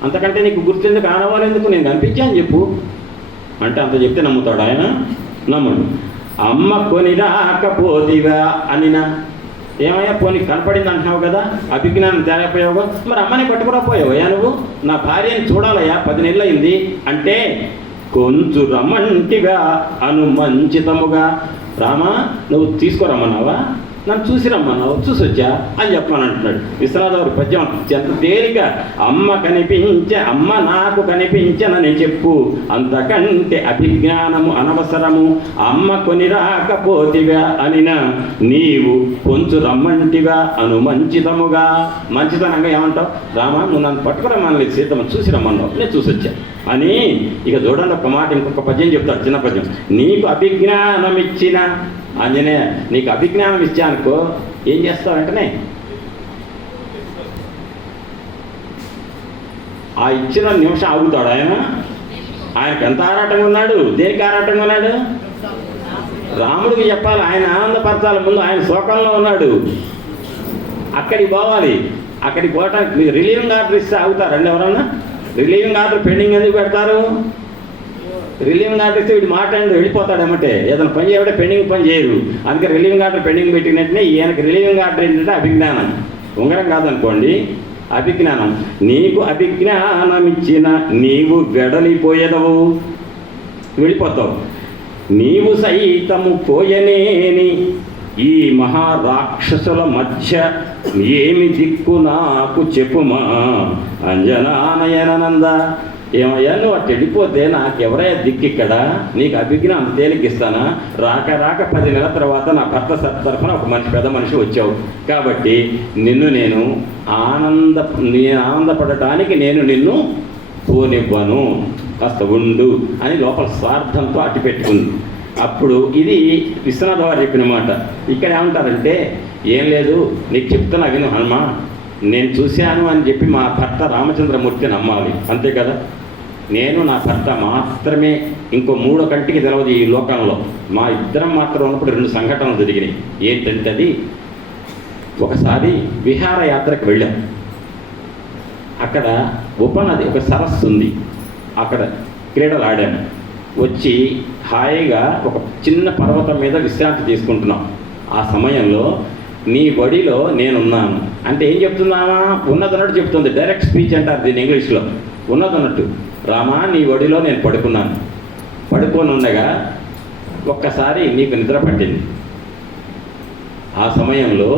అంతకంటే నీకు గుర్తెందుకు, ఆనవాలెందుకు, నేను కనిపించాను చెప్పు అంటే అంత చెప్తే నమ్ముతాడు ఆయన? నమ్మడు. అమ్మ కొని రాకపోదివా అనినా, ఏమయ్యా పోనీ కనపడింది అంటున్నావు కదా, అభిజ్ఞానం తేలేకపోయావు, మరి అమ్మని పట్టుకురాపోయావయ్యా నువ్వు, నా భార్యని చూడాలయ్యా 10 నెలలు అయింది అంటే కొంచెం రమ్మంటివా అనుమంచితముగా. రామా నువ్వు తీసుకురమ్మన్నావా, నన్ను చూసి రమ్మన్నావు, చూసి వచ్చా అని చెప్పమని అంటున్నాడు. విశ్వనాథవారి పద్యం ఎంత తేలిక. అమ్మ నాకు కనిపించనని చెప్పు, అంతకంటే అభిజ్ఞానము అనవసరము. అమ్మ కొని రాకపోతివా అనినా, నీవు కొంచెం రమ్మంటివా అను మంచితముగా. మంచితనంగా ఏమంటావు? రామా నువ్వు నన్ను పట్టుకురమ్మని సీతమ్మ చూసి రమ్మన్నావు, నేను చూసి వచ్చా అని. ఇక చూడండి ఒక మాట, ఇంకొక పద్యం చెప్తాడు, చిన్న పద్యం. నీకు అభిజ్ఞానం ఇచ్చిన ఆంజనేయ, నీకు అభిజ్ఞానం ఇచ్చానుకో ఏం చేస్తావు? వెంటనే ఆ ఇచ్చిన నిమిషం ఆగుతాడు ఆయన. ఆయనకు ఎంత ఆరాటంగా ఉన్నాడు, దేనికి ఆరాటంగా ఉన్నాడు? రాముడికి చెప్పాలి, ఆయన ఆనందపరచాలి. ముందు ఆయన శోకంలో ఉన్నాడు, అక్కడికి పోవాలి. అక్కడికి పోవటానికి రిలీవింగ్ ఆర్డర్ ఇస్తే ఆగుతారండి ఎవరన్నా? రిలీవింగ్ ఆర్డర్ పెండింగ్ ఎందుకు పెడతారు? రిలీవింగ్ ఆర్డర్ ఇస్తే వీడు మాట్లాడి వెళ్ళిపోతాడేమంటే ఏదైనా పని చేయబట్టే పెండింగ్ పని చేయరు. అందుకే రిలీవింగ్ ఆర్డర్ పెండింగ్ పెట్టినట్టునే ఈయనకి రిలీవింగ్ ఆర్డర్ ఏంటంటే అభిజ్ఞానం. ఉంగరం కాదనుకోండి, అభిజ్ఞానం. నీకు అభిజ్ఞానమిచ్చిన నీవు వెడలిపోయేదవు, వెళ్ళిపోతావు. నీవు సైతము పోయనేని ఈ మహారాక్షసుల మధ్య ఏమి దిక్కు నాకు చెప్పుమా అంజనానయనంద. ఏమయ్యా నువ్వు అటు వెళ్ళిపోతే నాకెవరయ్యా దిక్కు ఇక్కడ? నీకు అభిజ్ఞానం తేలికిస్తానా? రాక 10 నెలల తర్వాత నా భర్త తరఫున ఒక పెద్ద మనిషి వచ్చావు కాబట్టి నేను ఆనందపడటానికి నేను నిన్ను పోనివ్వను, కాస్త ఉండు అని లోపల స్వార్థంతో అట్టి పెట్టుకుంది. అప్పుడు ఇది విశ్వనాథ వారు చెప్పిన మాట. ఇక్కడ ఏమంటారంటే, ఏం లేదు నీకు చెప్తున్నా విను హనుమా, నేను చూశాను అని చెప్పి మా భర్త రామచంద్రమూర్తి నమ్మాలి, అంతే కదా. నేను నా భర్త మాత్రమే, ఇంకో 3 కంటికి తెలవదు ఈ లోకంలో. మా ఇద్దరం మాత్రం ఉన్నప్పుడు 2 సంఘటనలు జరిగినాయి. ఏంటంటే అది, ఒకసారి విహారయాత్రకు వెళ్ళాం. అక్కడ ఉపనది ఒక సరస్సు ఉంది, అక్కడ క్రీడలు ఆడాము. వచ్చి హాయిగా ఒక చిన్న పర్వతం మీద విశ్రాంతి తీసుకుంటున్నాం. ఆ సమయంలో నీ బడిలో నేనున్నాను అంటే ఏం చెప్తున్నామా? ఉన్నదన్నట్టు చెప్తుంది. డైరెక్ట్ స్పీచ్ అంటారు దీన్ని ఇంగ్లీష్లో. ఉన్నదన్నట్టు, రామా నీ బడిలో నేను పడుకున్నాను. పడుకొని ఉండగా ఒక్కసారి నీకు నిద్ర పట్టింది. ఆ సమయంలో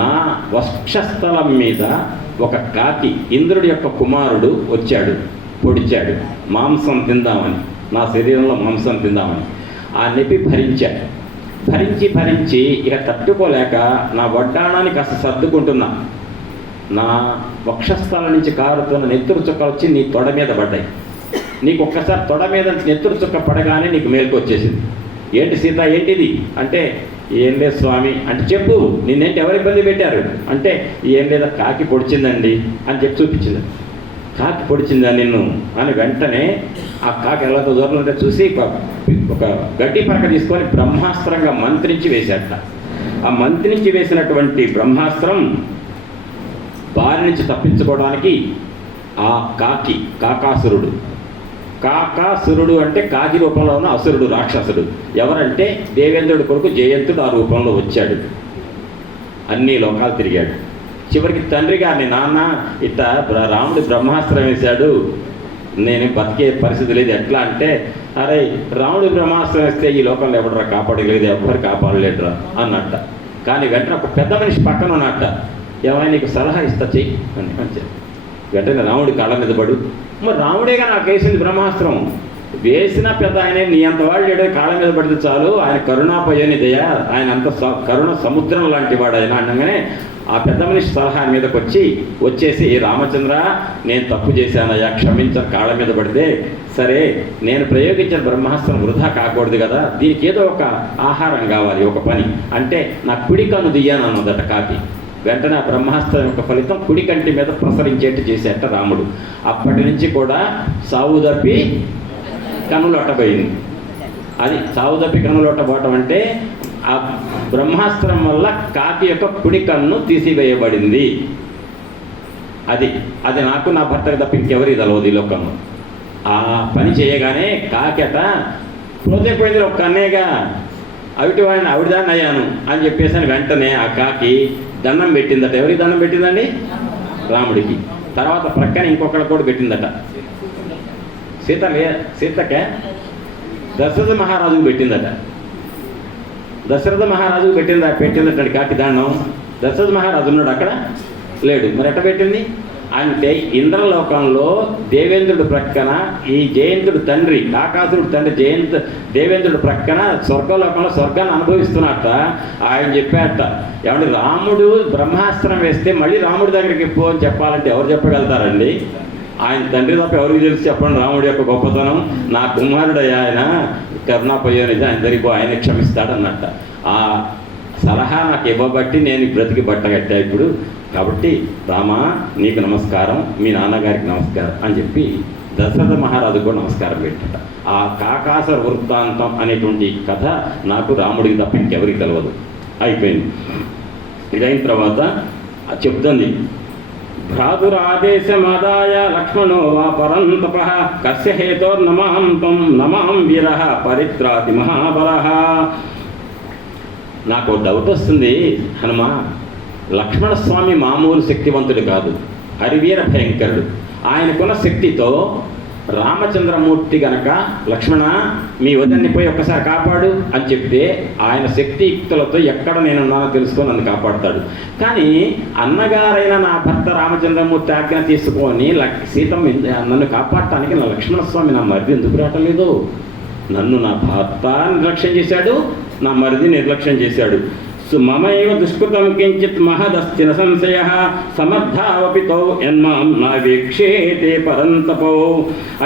నా వక్షస్థలం మీద ఒక కాకి, ఇంద్రుడి యొక్క కుమారుడు వచ్చాడు, పొడిచాడు, మాంసం తిందామని, నా శరీరంలో మాంసం తిందామని. ఆ నొప్పి భరించి ఇక తట్టుకోలేక నా వడ్డాణాన్ని కాస్త సర్దుకుంటున్నా. నా వక్షస్థలం నుంచి కారుతున్న నెత్తురు చుక్కలు వచ్చి నీ తొడ మీద పడ్డాయి. నీకు ఒక్కసారి తొడ మీద నెత్తురు చుక్క పడగానే నీకు మేలుకు వచ్చేసింది. ఏంటి సీత ఏంటిది అంటే, ఏం లేదు స్వామి అంటే, చెప్పు నిన్నేంటి ఎవరు ఇబ్బంది పెట్టారు అంటే, ఏం లేదా కాకి పొడిచిందండి అని చెప్పి చూపించింది. కాకి పొడిచిందా నిన్ను అని వెంటనే ఆ కాకి ఎలా దూరంలో ఉంటే చూసి ఒక గడ్డి పరక తీసుకొని బ్రహ్మాస్త్రంగా మంత్రించి వేశాట. ఆ మంత్రించి వేసినటువంటి బ్రహ్మాస్త్రం బారి నుంచి తప్పించుకోవడానికి ఆ కాకాసురుడు అంటే కాకి రూపంలో ఉన్న అసురుడు, రాక్షసుడు. ఎవరంటే దేవేంద్రుడి కొడుకు జయంతుడు ఆ రూపంలో వచ్చాడు. అన్ని లోకాలు తిరిగాడు. చివరికి తండ్రి గారిని, నాన్న ఇట్ట రాముడు బ్రహ్మాస్త్రం వేశాడు, నేను బతికే పరిస్థితి లేదు, ఎట్లా అంటే, అరే రాముడు బ్రహ్మాస్త్రం వేస్తే ఈ లోకంలో ఎవడరా కాపాడలేదు, ఎవరు కాపాడలేడురా అన్నట్ట. కానీ వెంటనే ఒక పెద్ద మనిషి పక్కన ఉన్నట్ట, ఏమైనా నీకు సలహా ఇస్తా చెయ్యి అని వెంటనే రాముడి కాళ్ళ మీద పడు. మరి రాముడేగా నాకు వేసింది బ్రహ్మాస్త్రం, వేసిన పెద్ద ఆయన నీ అంత వాళ్ళు లేడు, కాళ్ళ మీద పడితే చాలు, ఆయన కరుణాపయోని దయ, ఆయన అంత కరుణ సముద్రం లాంటి వాడు ఆయన అనగానే ఆ పెద్ద మనిషి సలహా మీదకి వచ్చేసి రామచంద్ర నేను తప్పు చేశానయ్యా, క్షమించని కాళ్ళ మీద పడితే, సరే నేను ప్రయోగించిన బ్రహ్మాస్త్రం వృధా కాకూడదు కదా, దీనికి ఏదో ఒక ఆహారం కావాలి, ఒక పని అంటే నా కుడి కన్ను దియ్యాను అన్నదట కాకి. వెంటనే ఆ బ్రహ్మాస్త్రం యొక్క ఫలితం కుడి కంటి మీద ప్రసరించేట్టు చేసేట రాముడు. అప్పటి నుంచి కూడా సావు తప్పి కన్నులొట్టబోయింది. అది సావు తప్పి కన్నులొట్టబోవటం అంటే ఆ బ్రహ్మాస్త్రం వల్ల కాకి యొక్క కుడి కన్ను తీసివేయబడింది. అది నాకు నా భర్తకి తప్ప ఇంకెవరి తెలవదు ఈ లోకంలో. ఆ పని చేయగానే కాకెట పోతే ఒక కన్నేగా ఆవిడదాన్ని అయ్యాను అని చెప్పేసి అని వెంటనే ఆ కాకి దండం పెట్టిందట. ఎవరికి దండం పెట్టిందండి? రాముడికి. తర్వాత ప్రక్కన ఇంకొకళ్ళ కూడా పెట్టిందట. సీతకే దశరథ మహారాజుకు పెట్టిందట. దశరథ మహారాజుకు పెట్టిందట కాకి దండం. దశరథ మహారాజు ఉన్నాడు అక్కడ? లేడు. మరి ఎట్ట పెట్టింది అంటే, ఇంద్రలోకంలో దేవేంద్రుడు ప్రక్కన ఈ జయంతుడు తండ్రి, కాకాసురుడు తండ్రి దేవేంద్రుడు ప్రక్కన స్వర్గలోకంలో స్వర్గాన్ని అనుభవిస్తున్నట్ట. ఆయన చెప్పాట, ఏమంటే రాముడు బ్రహ్మాస్త్రం వేస్తే మళ్ళీ రాముడి దగ్గరికి పో అని చెప్పాలంటే ఎవరు చెప్పగలుగుతారండి? ఆయన తండ్రి తప్ప ఎవరికి తెలిసి చెప్పండి రాముడి యొక్క గొప్పతనం. నా కుమారుడయ్యా ఆయన, కరుణాపయోనిధి, ఆయన దగ్గరికి ఆయన క్షమిస్తాడన్నట్ట. ఆ సలహా నాకు ఇవ్వబట్టి నేను బ్రతికి బట్టగట్టా ఇప్పుడు. కాబట్టి రామా నీకు నమస్కారం, మీ నాన్నగారికి నమస్కారం అని చెప్పి దశరథ మహారాజు కూడా నమస్కారం పెట్టట. ఆ కాకాసుర వృత్తాంతం అనేటువంటి కథ నాకు రాముడికి తప్ప ఇంకెవరికి తెలియదు. అయిపోయింది. ఇదైన తర్వాత చెప్తుంది, భ్రాతురాదేశమాదాయ లక్ష్మణో వా పరంతప కస్య హేతోర్నమహం త్వం నమహం వీరః పరిత్రాతి మహాబలః. నాకు డౌట్ వస్తుంది, హనుమ, లక్ష్మణస్వామి మామూలు శక్తివంతుడు కాదు, హరివీర భయంకరుడు. ఆయనకున్న శక్తితో రామచంద్రమూర్తి గనక లక్ష్మణ మీ వదిన్ని పోయి ఒక్కసారి కాపాడు అని చెప్తే ఆయన శక్తియుక్తులతో ఎక్కడ నేనున్నానో తెలుసుకొని నన్ను కాపాడుతాడు. కానీ అన్నగారైన నా భర్త రామచంద్రమూర్తి ఆజ్ఞ తీసుకొని సీతమ్మ నన్ను కాపాడటానికి నా లక్ష్మణస్వామి నా మరిది ఎందుకు రావటం లేదు? నన్ను నా భర్త నిర్లక్ష్యం చేశాడు, నా మరిది నిర్లక్ష్యం చేశాడు. మమైవ దుష్కృతం కించిత్ మహదస్తి న సంశయః సమర్థావపితో యన్మాం నా వీక్షేతే పరంతపో.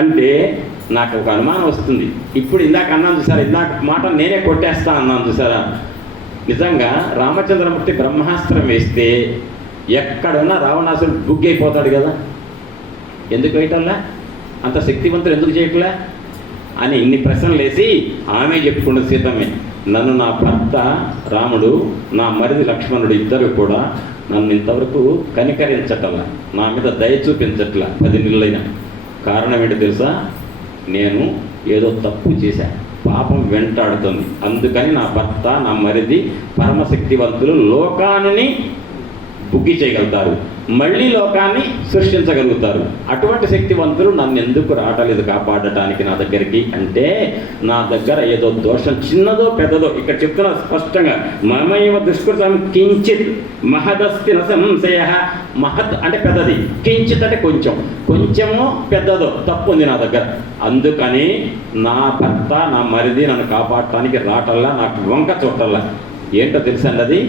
అంటే నాకు ఒక అనుమానం వస్తుంది. ఇప్పుడు ఇందాక అన్నాను చూసారా, ఇందాక మాట నేనే కొట్టేస్తా అన్నాను చూసారా, నిజంగా రామచంద్రమూర్తి బ్రహ్మాస్త్రం వేస్తే ఎక్కడున్నా రావణాసురుడు బుగ్గైపోతాడు కదా, ఎందుకు వేయటంలా? అంత శక్తివంతులు ఎందుకు చేయట్లే అని ఇన్ని ప్రశ్నలు వేసి ఆమె చెప్పుకున్నది సీతమ్మే. నన్ను నా భర్త రాముడు, నా మరిది లక్ష్మణుడు ఇద్దరు కూడా నన్ను ఇంతవరకు కనికరించటల్లా, నా మీద దయ చూపించట్లా 10 నెలలైనా. కారణం ఏంటో తెలుసా? నేను ఏదో తప్పు చేశా, పాపం వెంటాడుతుంది. అందుకని నా భర్త నా మరిది పరమశక్తివంతులు, లోకాన్ని బుగ్గి చేయగలుగుతారు, మళ్ళీ లోకాన్ని సృష్టించగలుగుతారు. అటువంటి శక్తివంతులు నన్ను ఎందుకు రావట్లేదు కాపాడటానికి నా దగ్గరికి అంటే, నా దగ్గర ఏదో దోషం చిన్నదో పెద్దదో ఇక్కడ చెప్తున్నా స్పష్టంగా. మమైవ దుష్కృతం కించిత్ మహదస్తి న సంశయః. మహత్ అంటే పెద్దది, కించిత్ అంటే కొంచెం, కొంచెమో పెద్దదో తప్పు ఉంది నా దగ్గర. అందుకని నా భర్త నా మరిది నన్ను కాపాడటానికి రావటల్లా, నాకు వంక చూడటల్లా. ఏంటో తెలుసండి, అది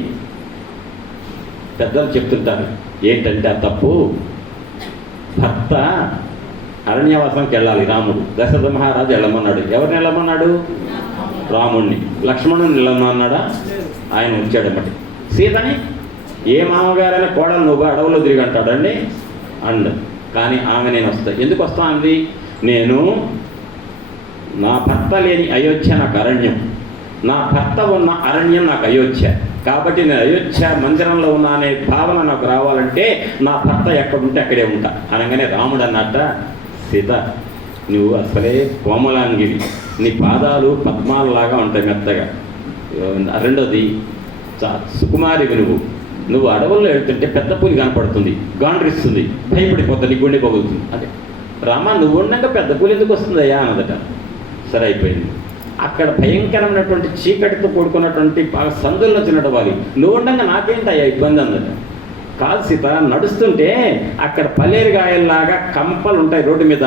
పెద్దలు చెప్తుంటారు. ఏంటంటే ఆ తప్పు, భర్త అరణ్యవాసానికి వెళ్ళాలి రాముడు, దశరథ మహారాజు వెళ్ళమన్నాడు. ఎవరిని వెళ్ళమన్నాడు? రాముడిని. లక్ష్మణుని వెళ్ళమన్నాడా? ఆయన ఉంచాడన్నమాట. సీతని ఏ మామగారైనా కోడలు నువ్వు అడవులో తిరిగి అంటాడండి అండ్. కానీ ఆమె నేను వస్తా. ఎందుకు వస్తా అంది? నేను నా భర్త లేని అయోధ్య నాకు అరణ్యం, నా భర్త ఉన్న అరణ్యం నాకు అయోధ్య. కాబట్టి నేను అయోధ్య మందిరంలో ఉన్నా అనే భావన నాకు రావాలంటే నా భర్త ఎక్కడుంటే అక్కడే ఉంటా అనగానే రాముడు అన్నట్ట, సీత నువ్వు అసలే కోమలాంగివి, నీ పాదాలు పద్మాలలాగా ఉంటాయి మెత్తగా. రెండోది సుకుమారివి, నువ్వు అడవుల్లో వెళ్తుంటే పెద్ద పులి కనపడుతుంది, గాండ్రిస్తుంది, భయపడిపోతుంది, గుండె పగులుతుంది. అదే రామ నువ్వు ఉండగా పెద్ద పులి ఎందుకు వస్తుందయ్యా అన్నదట. సరే అయిపోయింది. అక్కడ భయంకరమైనటువంటి చీకటితో కూడుకున్నటువంటి బాగా సందుల్లో చిన్నటవాలి, నువ్వు ఉండగా నాకేంటయ్యా ఇబ్బంది అందట. కాదు సీత, నడుస్తుంటే అక్కడ పల్లేరుగాయల్లాగా కంపలు ఉంటాయి రోడ్డు మీద,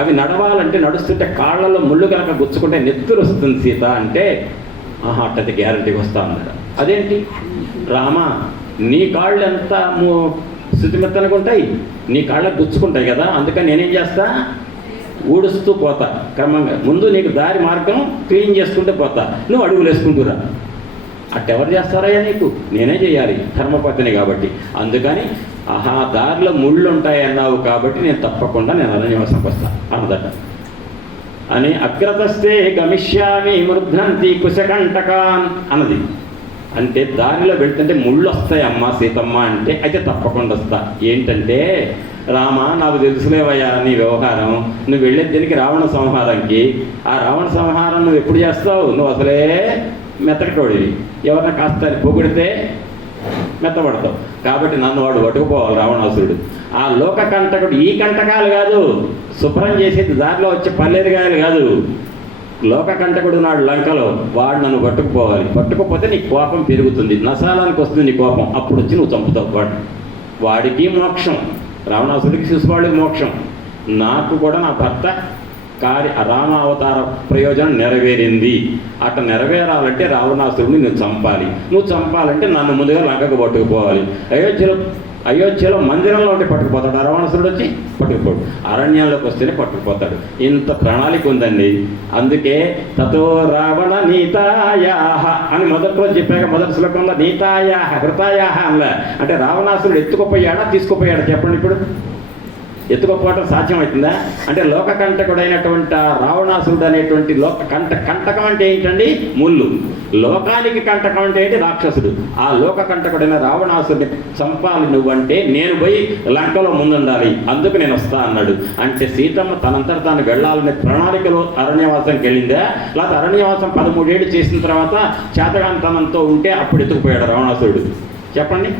అవి నడవాలంటే నడుస్తుంటే కాళ్ళలో ముళ్ళు కనుక గుచ్చుకుంటే నెత్తురు వస్తుంది సీత అంటే, ఆహా అట్టయితే గ్యారంటీకి వస్తా అన్నట. అదేంటి రామ, నీ కాళ్ళు ఎంత శుతిమెత్తనగా ఉంటాయి, నీ కాళ్ళకు గుచ్చుకుంటాయి కదా, అందుకని నేనేం చేస్తా, ఊడుస్తూ పోతా క్రమంగా. ముందు నీకు దారి మార్గం క్లీన్ చేసుకుంటూ పోతా, నువ్వు అడుగులు వేసుకుంటురా. అట్టెవరు చేస్తారయ్యా నీకు? నేనే చేయాలి, ధర్మపత్ని కాబట్టి. అందుకని ఆహా దారిలో ముళ్ళు ఉంటాయి అన్నావు కాబట్టి నేను తప్పకుండా నేను అరణ్యవాసంకి వస్తా అన్నదట. అని అగ్రతస్తే గమిష్యామి మృద్ధంతి కుశకంటకాన్ అన్నది. అంటే దారిలో వెళ్తుంటే ముళ్ళు వస్తాయి అమ్మ సీతమ్మ అంటే, అయితే తప్పకుండా వస్తా. ఏంటంటే రామ నాకు తెలుసులేవయ్యా నీ వ్యవహారం, నువ్వు వెళ్ళే దీనికి రావణ సంహారంకి. ఆ రావణ సంహారం నువ్వు ఎప్పుడు చేస్తావు? నువ్వు అసలే మెత్తకటోడివి, ఎవరన్నా కాస్త పొగిడితే మెత్తబడతావు. కాబట్టి నన్ను వాడు పట్టుకుపోవాలి రావణాసురుడు. ఆ లోక కంటకుడు, ఈ కంటకాలు కాదు, శుభ్రం చేసేది దారిలో వచ్చే పల్లెరుగాయలు కాదు, లోక కంటకుడు నాడు లంకలో, వాడు నన్ను పట్టుకుపోవాలి. పట్టుకుపోతే నీ కోపం పెరుగుతుంది, నశాలానికి వస్తుంది నీ కోపం, అప్పుడు వచ్చి నువ్వు చంపుతావు. వాడికి మోక్షం, రావణాసుడికి శిశుపాడికి మోక్షం. నాకు కూడా నా భర్త రామావతార ప్రయోజనం నెరవేరింది. అట్లా నెరవేరాలంటే రావణాసురుడిని నువ్వు చంపాలి. నువ్వు చంపాలంటే నన్ను ముందుగా లంకకు పట్టుకుపోవాలి. అయోధ్యలో మందిరంలో ఉంటే పట్టుకుపోతాడు, రావణాసురుడు వచ్చి పట్టుకుపోడు, అరణ్యంలోకి వస్తేనే పట్టుకుపోతాడు. ఇంత ప్రణాళిక ఉందండి. అందుకే తతో రావణ నీతాయాహ అని మొదట్లో చెప్పాక, మొదటి శ్లోకంలో నీతాయాహ హృతాయాహ అనలే. అంటే రావణాసురుడు ఎత్తుకుపోయాడా తీసుకుపోయాడా చెప్పండి. ఇప్పుడు ఎత్తుకోపోవటం సాధ్యమవుతుందా? అంటే లోకకంటకుడైనటువంటి రావణాసురుడు అనేటువంటి కంటకం అంటే ఏంటండి? ముళ్ళు. లోకానికి కంటకం అంటే ఏంటి? రాక్షసుడు. ఆ లోకకంటకుడైన రావణాసురుడిని చంపాలి నువ్వంటే నేను పోయి లంకలో ముందుండాలి, అందుకు నేను వస్తా అన్నాడు. అంటే సీతమ్మ తనంతట తాను వెళ్ళాలనే ప్రణాళికలో అరణ్యవాసంకి వెళ్ళిందా, లేకపోతే అరణ్యవాసం 13 ఏళ్ళు చేసిన తర్వాత చేతగాంతనంతో ఉంటే అప్పుడు ఎత్తుకుపోయాడు రావణాసురుడు? చెప్పండి.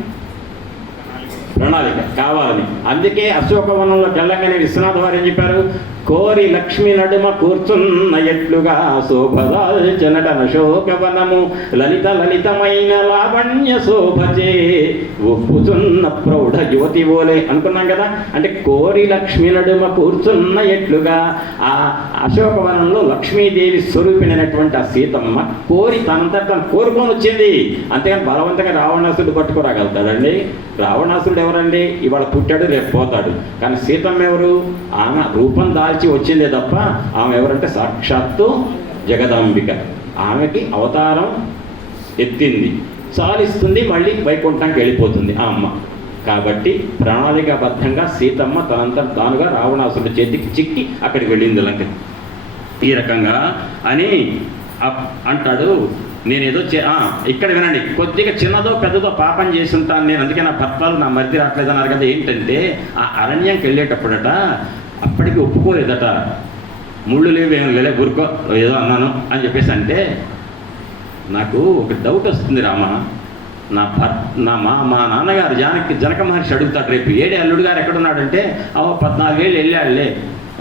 ప్రణాళిక కావాలని. అందుకే అశోకవనంలోకి వెళ్ళగానే విశ్వనాథ వారు ఏం చెప్పారు? కోరి లక్ష్మి నడుమ కూర్చున్న ఎట్లుగా శోభదాల్చనటన శోకవనము లలిత లలితమైన లావణ్య శోభచే ఒప్పుచున్న ప్రౌఢ యువతి ఓలే అనుకున్నాం కదా. అంటే కోరి లక్ష్మి నడుమ కూర్చున్న ఎట్లుగా ఆ అశోకవనంలో లక్ష్మీదేవి స్వరూపిణైనటువంటి ఆ సీతమ్మ కోరి తనంతట తను కోరుకొని వచ్చింది. అంతేగాని బలవంతంగా రావణాసురుడు పట్టుకోరాగలుగుతాడండి? రావణాసురుడు ఎవరండి? ఇవాళ పుట్టాడు, రేపు పోతాడు. కానీ సీతమ్మ ఎవరు? ఆమె రూపం దాల్చి వచ్చిందే తప్ప ఆమె ఎవరంటే సాక్షాత్తు జగదాంబిక. ఆమెకి అవతారం ఎత్తింది, చాలిస్తుంది, మళ్ళీ వైకుంఠానికి వెళ్ళిపోతుంది ఆ అమ్మ. కాబట్టి ప్రణాళికాబద్ధంగా సీతమ్మ తనంతా తానుగా రావణాసురుడి చేతికి చిక్కి అక్కడికి వెళ్ళింది లంక. ఈ రకంగా అని అంటాడు. నేనేదో ఇక్కడ వినండి, కొద్దిగా చిన్నదో పెద్దదో పాపం చేసి ఉంటాను నేను, అందుకే నా భర్తలు నా మరిది రావట్లేదు అన్నారు కదా. ఏంటంటే ఆ అరణ్యంకి వెళ్ళేటప్పుడట అప్పటికి ఒప్పుకోలేదట. ముళ్ళు లేవు, ఏం లేలే, గురుకో ఏదో అన్నాను అని చెప్పేసి. అంటే నాకు ఒక డౌట్ వస్తుంది రామా, మా నాన్నగారు జనక మహర్షి అడుగుతాడు రేపు, ఏడే అల్లుడు గారు ఎక్కడున్నాడంటే 14 ఏళ్ళు వెళ్ళాడులే.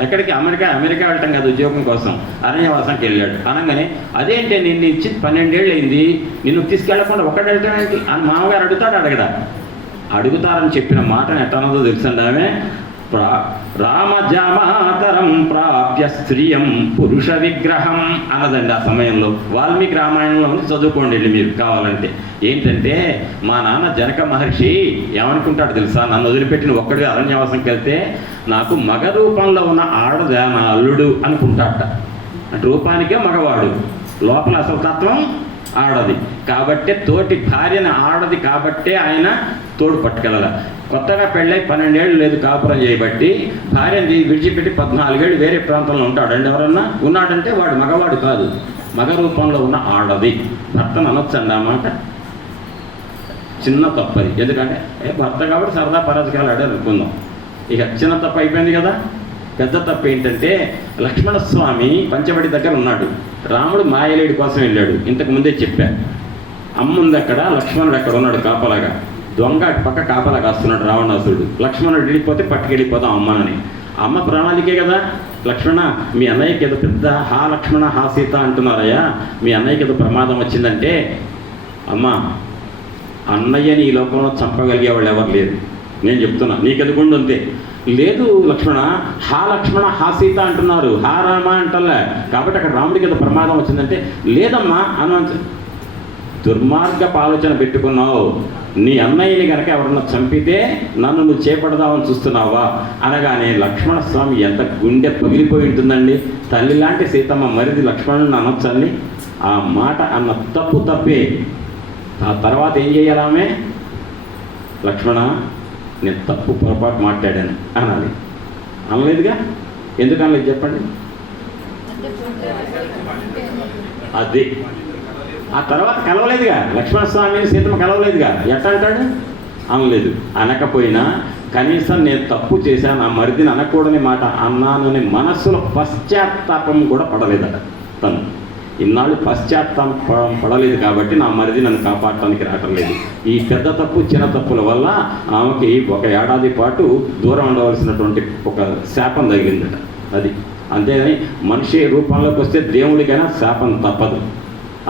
ఎక్కడికి? అమెరికా వెళ్ళటం కాదు, ఉద్యోగం కోసం అరణ్యవాసానికి వెళ్ళాడు. అనగానే అదేంటే నిన్ను ఇచ్చి 12 ఏళ్ళు అయింది, నిన్ను తీసుకెళ్లకుండా ఒక్కడు వెళ్ళటానికి అని మామగారు అడుగుతాడా? అడుగుతారని చెప్పిన మాటను ఎట్టన్నదో తెలుసండి ఆమె. రామజామాతరం ప్రాప్య స్త్రియం పురుష విగ్రహం అన్నదండి ఆ సమయంలో. వాల్మీకి రామాయణంలో ఉంది, చదువుకోండి వెళ్ళి మీరు కావాలంటే. ఏంటంటే మా నాన్న జనక మహర్షి ఏమనుకుంటాడు తెలుసా? నన్ను వదిలిపెట్టిన ఒక్కడిగా అరణ్యవాసంకి వెళ్తే నాకు మగ రూపంలో ఉన్న ఆడదా నా అల్లుడు అనుకుంటాడట. అంటే రూపానికే మగవాడు, లోపల అసలు తత్వం ఆడది. కాబట్టే తోటి భార్యని ఆడది కాబట్టే ఆయన తోడు పట్టుకెళ్ళాల. కొత్తగా పెళ్ళై 12 ఏళ్ళు లేదు కాపురం చేయబట్టి భార్యని విడిచిపెట్టి 14 ఏళ్ళు వేరే ప్రాంతంలో ఉంటాడండి. ఎవరన్నా ఉన్నాడంటే వాడు మగవాడు కాదు, మగ రూపంలో ఉన్న ఆడది. భర్తను అనొచ్చండి ఆ మాట. చిన్న తప్పది, ఎందుకంటే భర్త కాబట్టి సరదా పరాజకాలు ఆడారు అనుకుందాం. ఇక చిన్న తప్పు అయిపోయింది కదా. పెద్ద తప్పు ఏంటంటే లక్ష్మణస్వామి పంచవటి దగ్గర ఉన్నాడు, రాముడు మాయలేడి కోసం వెళ్ళాడు. ఇంతకు ముందే చెప్పా. అమ్ముంది అక్కడ, లక్ష్మణుడు అక్కడ ఉన్నాడు కాపలాగా. దొంగ పక్క కాపలా కాస్తున్నాడు రావణాసురుడు. లక్ష్మణుడు వెళ్ళిపోతే పట్టుకెళ్ళిపోతాం అమ్మనని. అమ్మ ప్రణాళికే కదా. లక్ష్మణ మీ అన్నయ్యకి ఏదో పెద్ద హా లక్ష్మణ హా సీత అంటున్నారయ్యా, మీ అన్నయ్యకి ఏదో ప్రమాదం వచ్చిందంటే, అమ్మ అన్నయ్యని ఈ లోకంలో చంపగలిగే వాళ్ళు ఎవరు లేరు, నేను చెప్తున్నా, నీకెందుకుండా అంతే. లేదు లక్ష్మణ, హా లక్ష్మణ హా సీత అంటున్నారు, హా రామ అంటలే, కాబట్టి అక్కడ రాముడికి ఏదో ప్రమాదం వచ్చిందంటే, లేదమ్మా అని దుర్మార్గపు ఆలోచన పెట్టుకున్నావు. నీ అన్నయ్యని కనుక ఎవరన్నా చంపితే నన్ను నువ్వు చేపడదామని చూస్తున్నావా అనగానే లక్ష్మణస్వామి ఎంత గుండె పగిలిపోయి ఉంటుందండి. తల్లి లాంటి సీతమ్మ మరిది లక్ష్మణుని అనొచ్చండి. ఆ మాట అన్న తప్పే. ఆ తర్వాత ఏం చేయాలామే? లక్ష్మణ నేను తప్పు పొరపాటు మాట్లాడాను అనాలి. అనలేదుగా. ఎందుకు అనలేదు చెప్పండి? అది ఆ తర్వాత కలవలేదుగా, లక్ష్మణస్వామిని సీతమ్మ కలవలేదుగా. ఎట్లా అంటాడు? అనలేదు. అనకపోయినా కనీసం నేను తప్పు చేశాను, ఆ మరిదిని అనకూడని మాట అన్నానని మనస్సులో పశ్చాత్తాపం కూడా పడలేదట తను. ఇన్నాళ్ళు పశ్చాత్తాపం పడలేదు కాబట్టి నా మరిది నన్ను కాపాడటానికి రావటం లేదు. ఈ పెద్ద తప్పు చిన్న తప్పుల వల్ల ఆమెకి 1 ఏడాది పాటు దూరం ఉండవలసినటువంటి ఒక శాపం తగిలిందట. అది అంతేగాని మనిషి రూపంలోకి వస్తే దేవుడికైనా శాపం తప్పదు.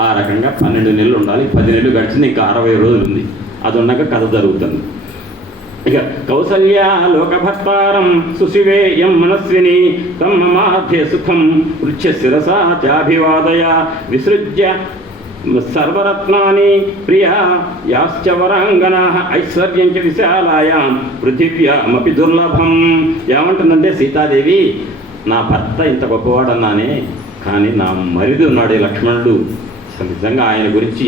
ఆ రకంగా 12 నెలలు ఉండాలి. 10 నెలలు గడిచింది, ఇంకా 60 రోజులు ఉంది. అది ఉన్నాక కథ జరుగుతుంది. ఇక కౌసల్యా లోకభర్తారం సుశివేయం మనస్విని తమ్మమాధ్య సుఖం పృచ్ఛ శిరసా చాభివాదయ విసృజ్య సర్వరత్నాని ప్రియా యాశ్చ వరాంగనా ఐశ్వర్యం చ విశాలాయాం పృథివ్యామపి దుర్లభం. ఏమంటుందంటే సీతాదేవి, నా భర్త ఇంత గొప్పవాడన్నానే, కానీ నా మరిది ఉన్నాడే లక్ష్మణుడు అసలు నిజంగా ఆయన గురించి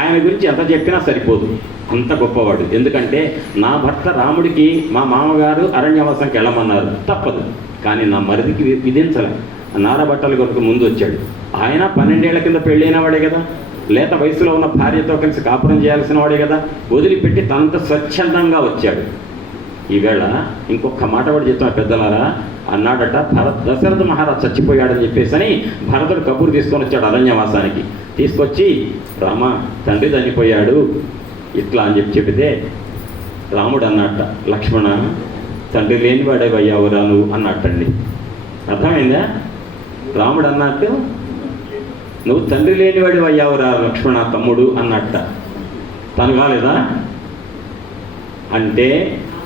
ఆయన గురించి ఎంత చెప్పినా సరిపోదు, అంత గొప్పవాడు. ఎందుకంటే నా భర్త రాముడికి మా మామగారు అరణ్యవాసంకి వెళ్ళమన్నారు, తప్పదు. కానీ నా మరిదికి విధించలే. నారబట్టల కొరకు ముందు వచ్చాడు. ఆయన 12 ఏళ్ల కింద పెళ్ళైన వాడే కదా, లేత వయసులో ఉన్న భార్యతో కలిసి కాపురం చేయాల్సిన వాడే కదా, వదిలిపెట్టి తనంత స్వచ్ఛందంగా వచ్చాడు. ఈవేళ ఇంకొక మాట కూడా చెప్తాం పెద్దలారా, అన్నాడట దశరథ మహారాజు చచ్చిపోయాడని చెప్పేసి భరతుడు కబూరు తీసుకొని వచ్చాడు అరణ్యవాసానికి. తీసుకొచ్చి రామ తండ్రి చనిపోయాడు ఇట్లా అని చెప్తే రాముడు అన్నట్ట, లక్ష్మణ తండ్రి లేనివాడే అయ్యావురా నువ్వు అన్నట్టండి. అర్థమైందా? రాముడు అన్నట్టు నువ్వు తండ్రి లేనివాడి అయ్యావురా లక్ష్మణ తమ్ముడు అన్నట్ట. తను కాలేదా? అంటే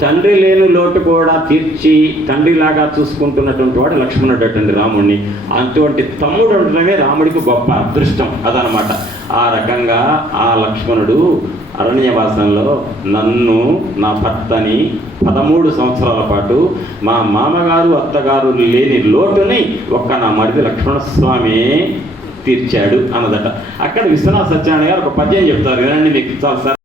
తండ్రి లేని లోటు కూడా తీర్చి తండ్రిలాగా చూసుకుంటున్నటువంటి వాడు లక్ష్మణుడు అటండి రాముడిని. అటువంటి తమ్ముడు ఉండడమే రాముడికి గొప్ప అదృష్టం అదనమాట. ఆ రకంగా ఆ లక్ష్మణుడు అరణ్యవాసంలో నన్ను నా భర్తని 13 సంవత్సరాల పాటు మా మామగారు అత్తగారు లేని లోటుని ఒక్క నా మరిది లక్ష్మణస్వామి తీర్చాడు అన్నదట. అక్కడ విశ్వనాథ సత్యనారాయణ గారు ఒక పద్యం చెప్తారు, వినండి, మీకు చాలా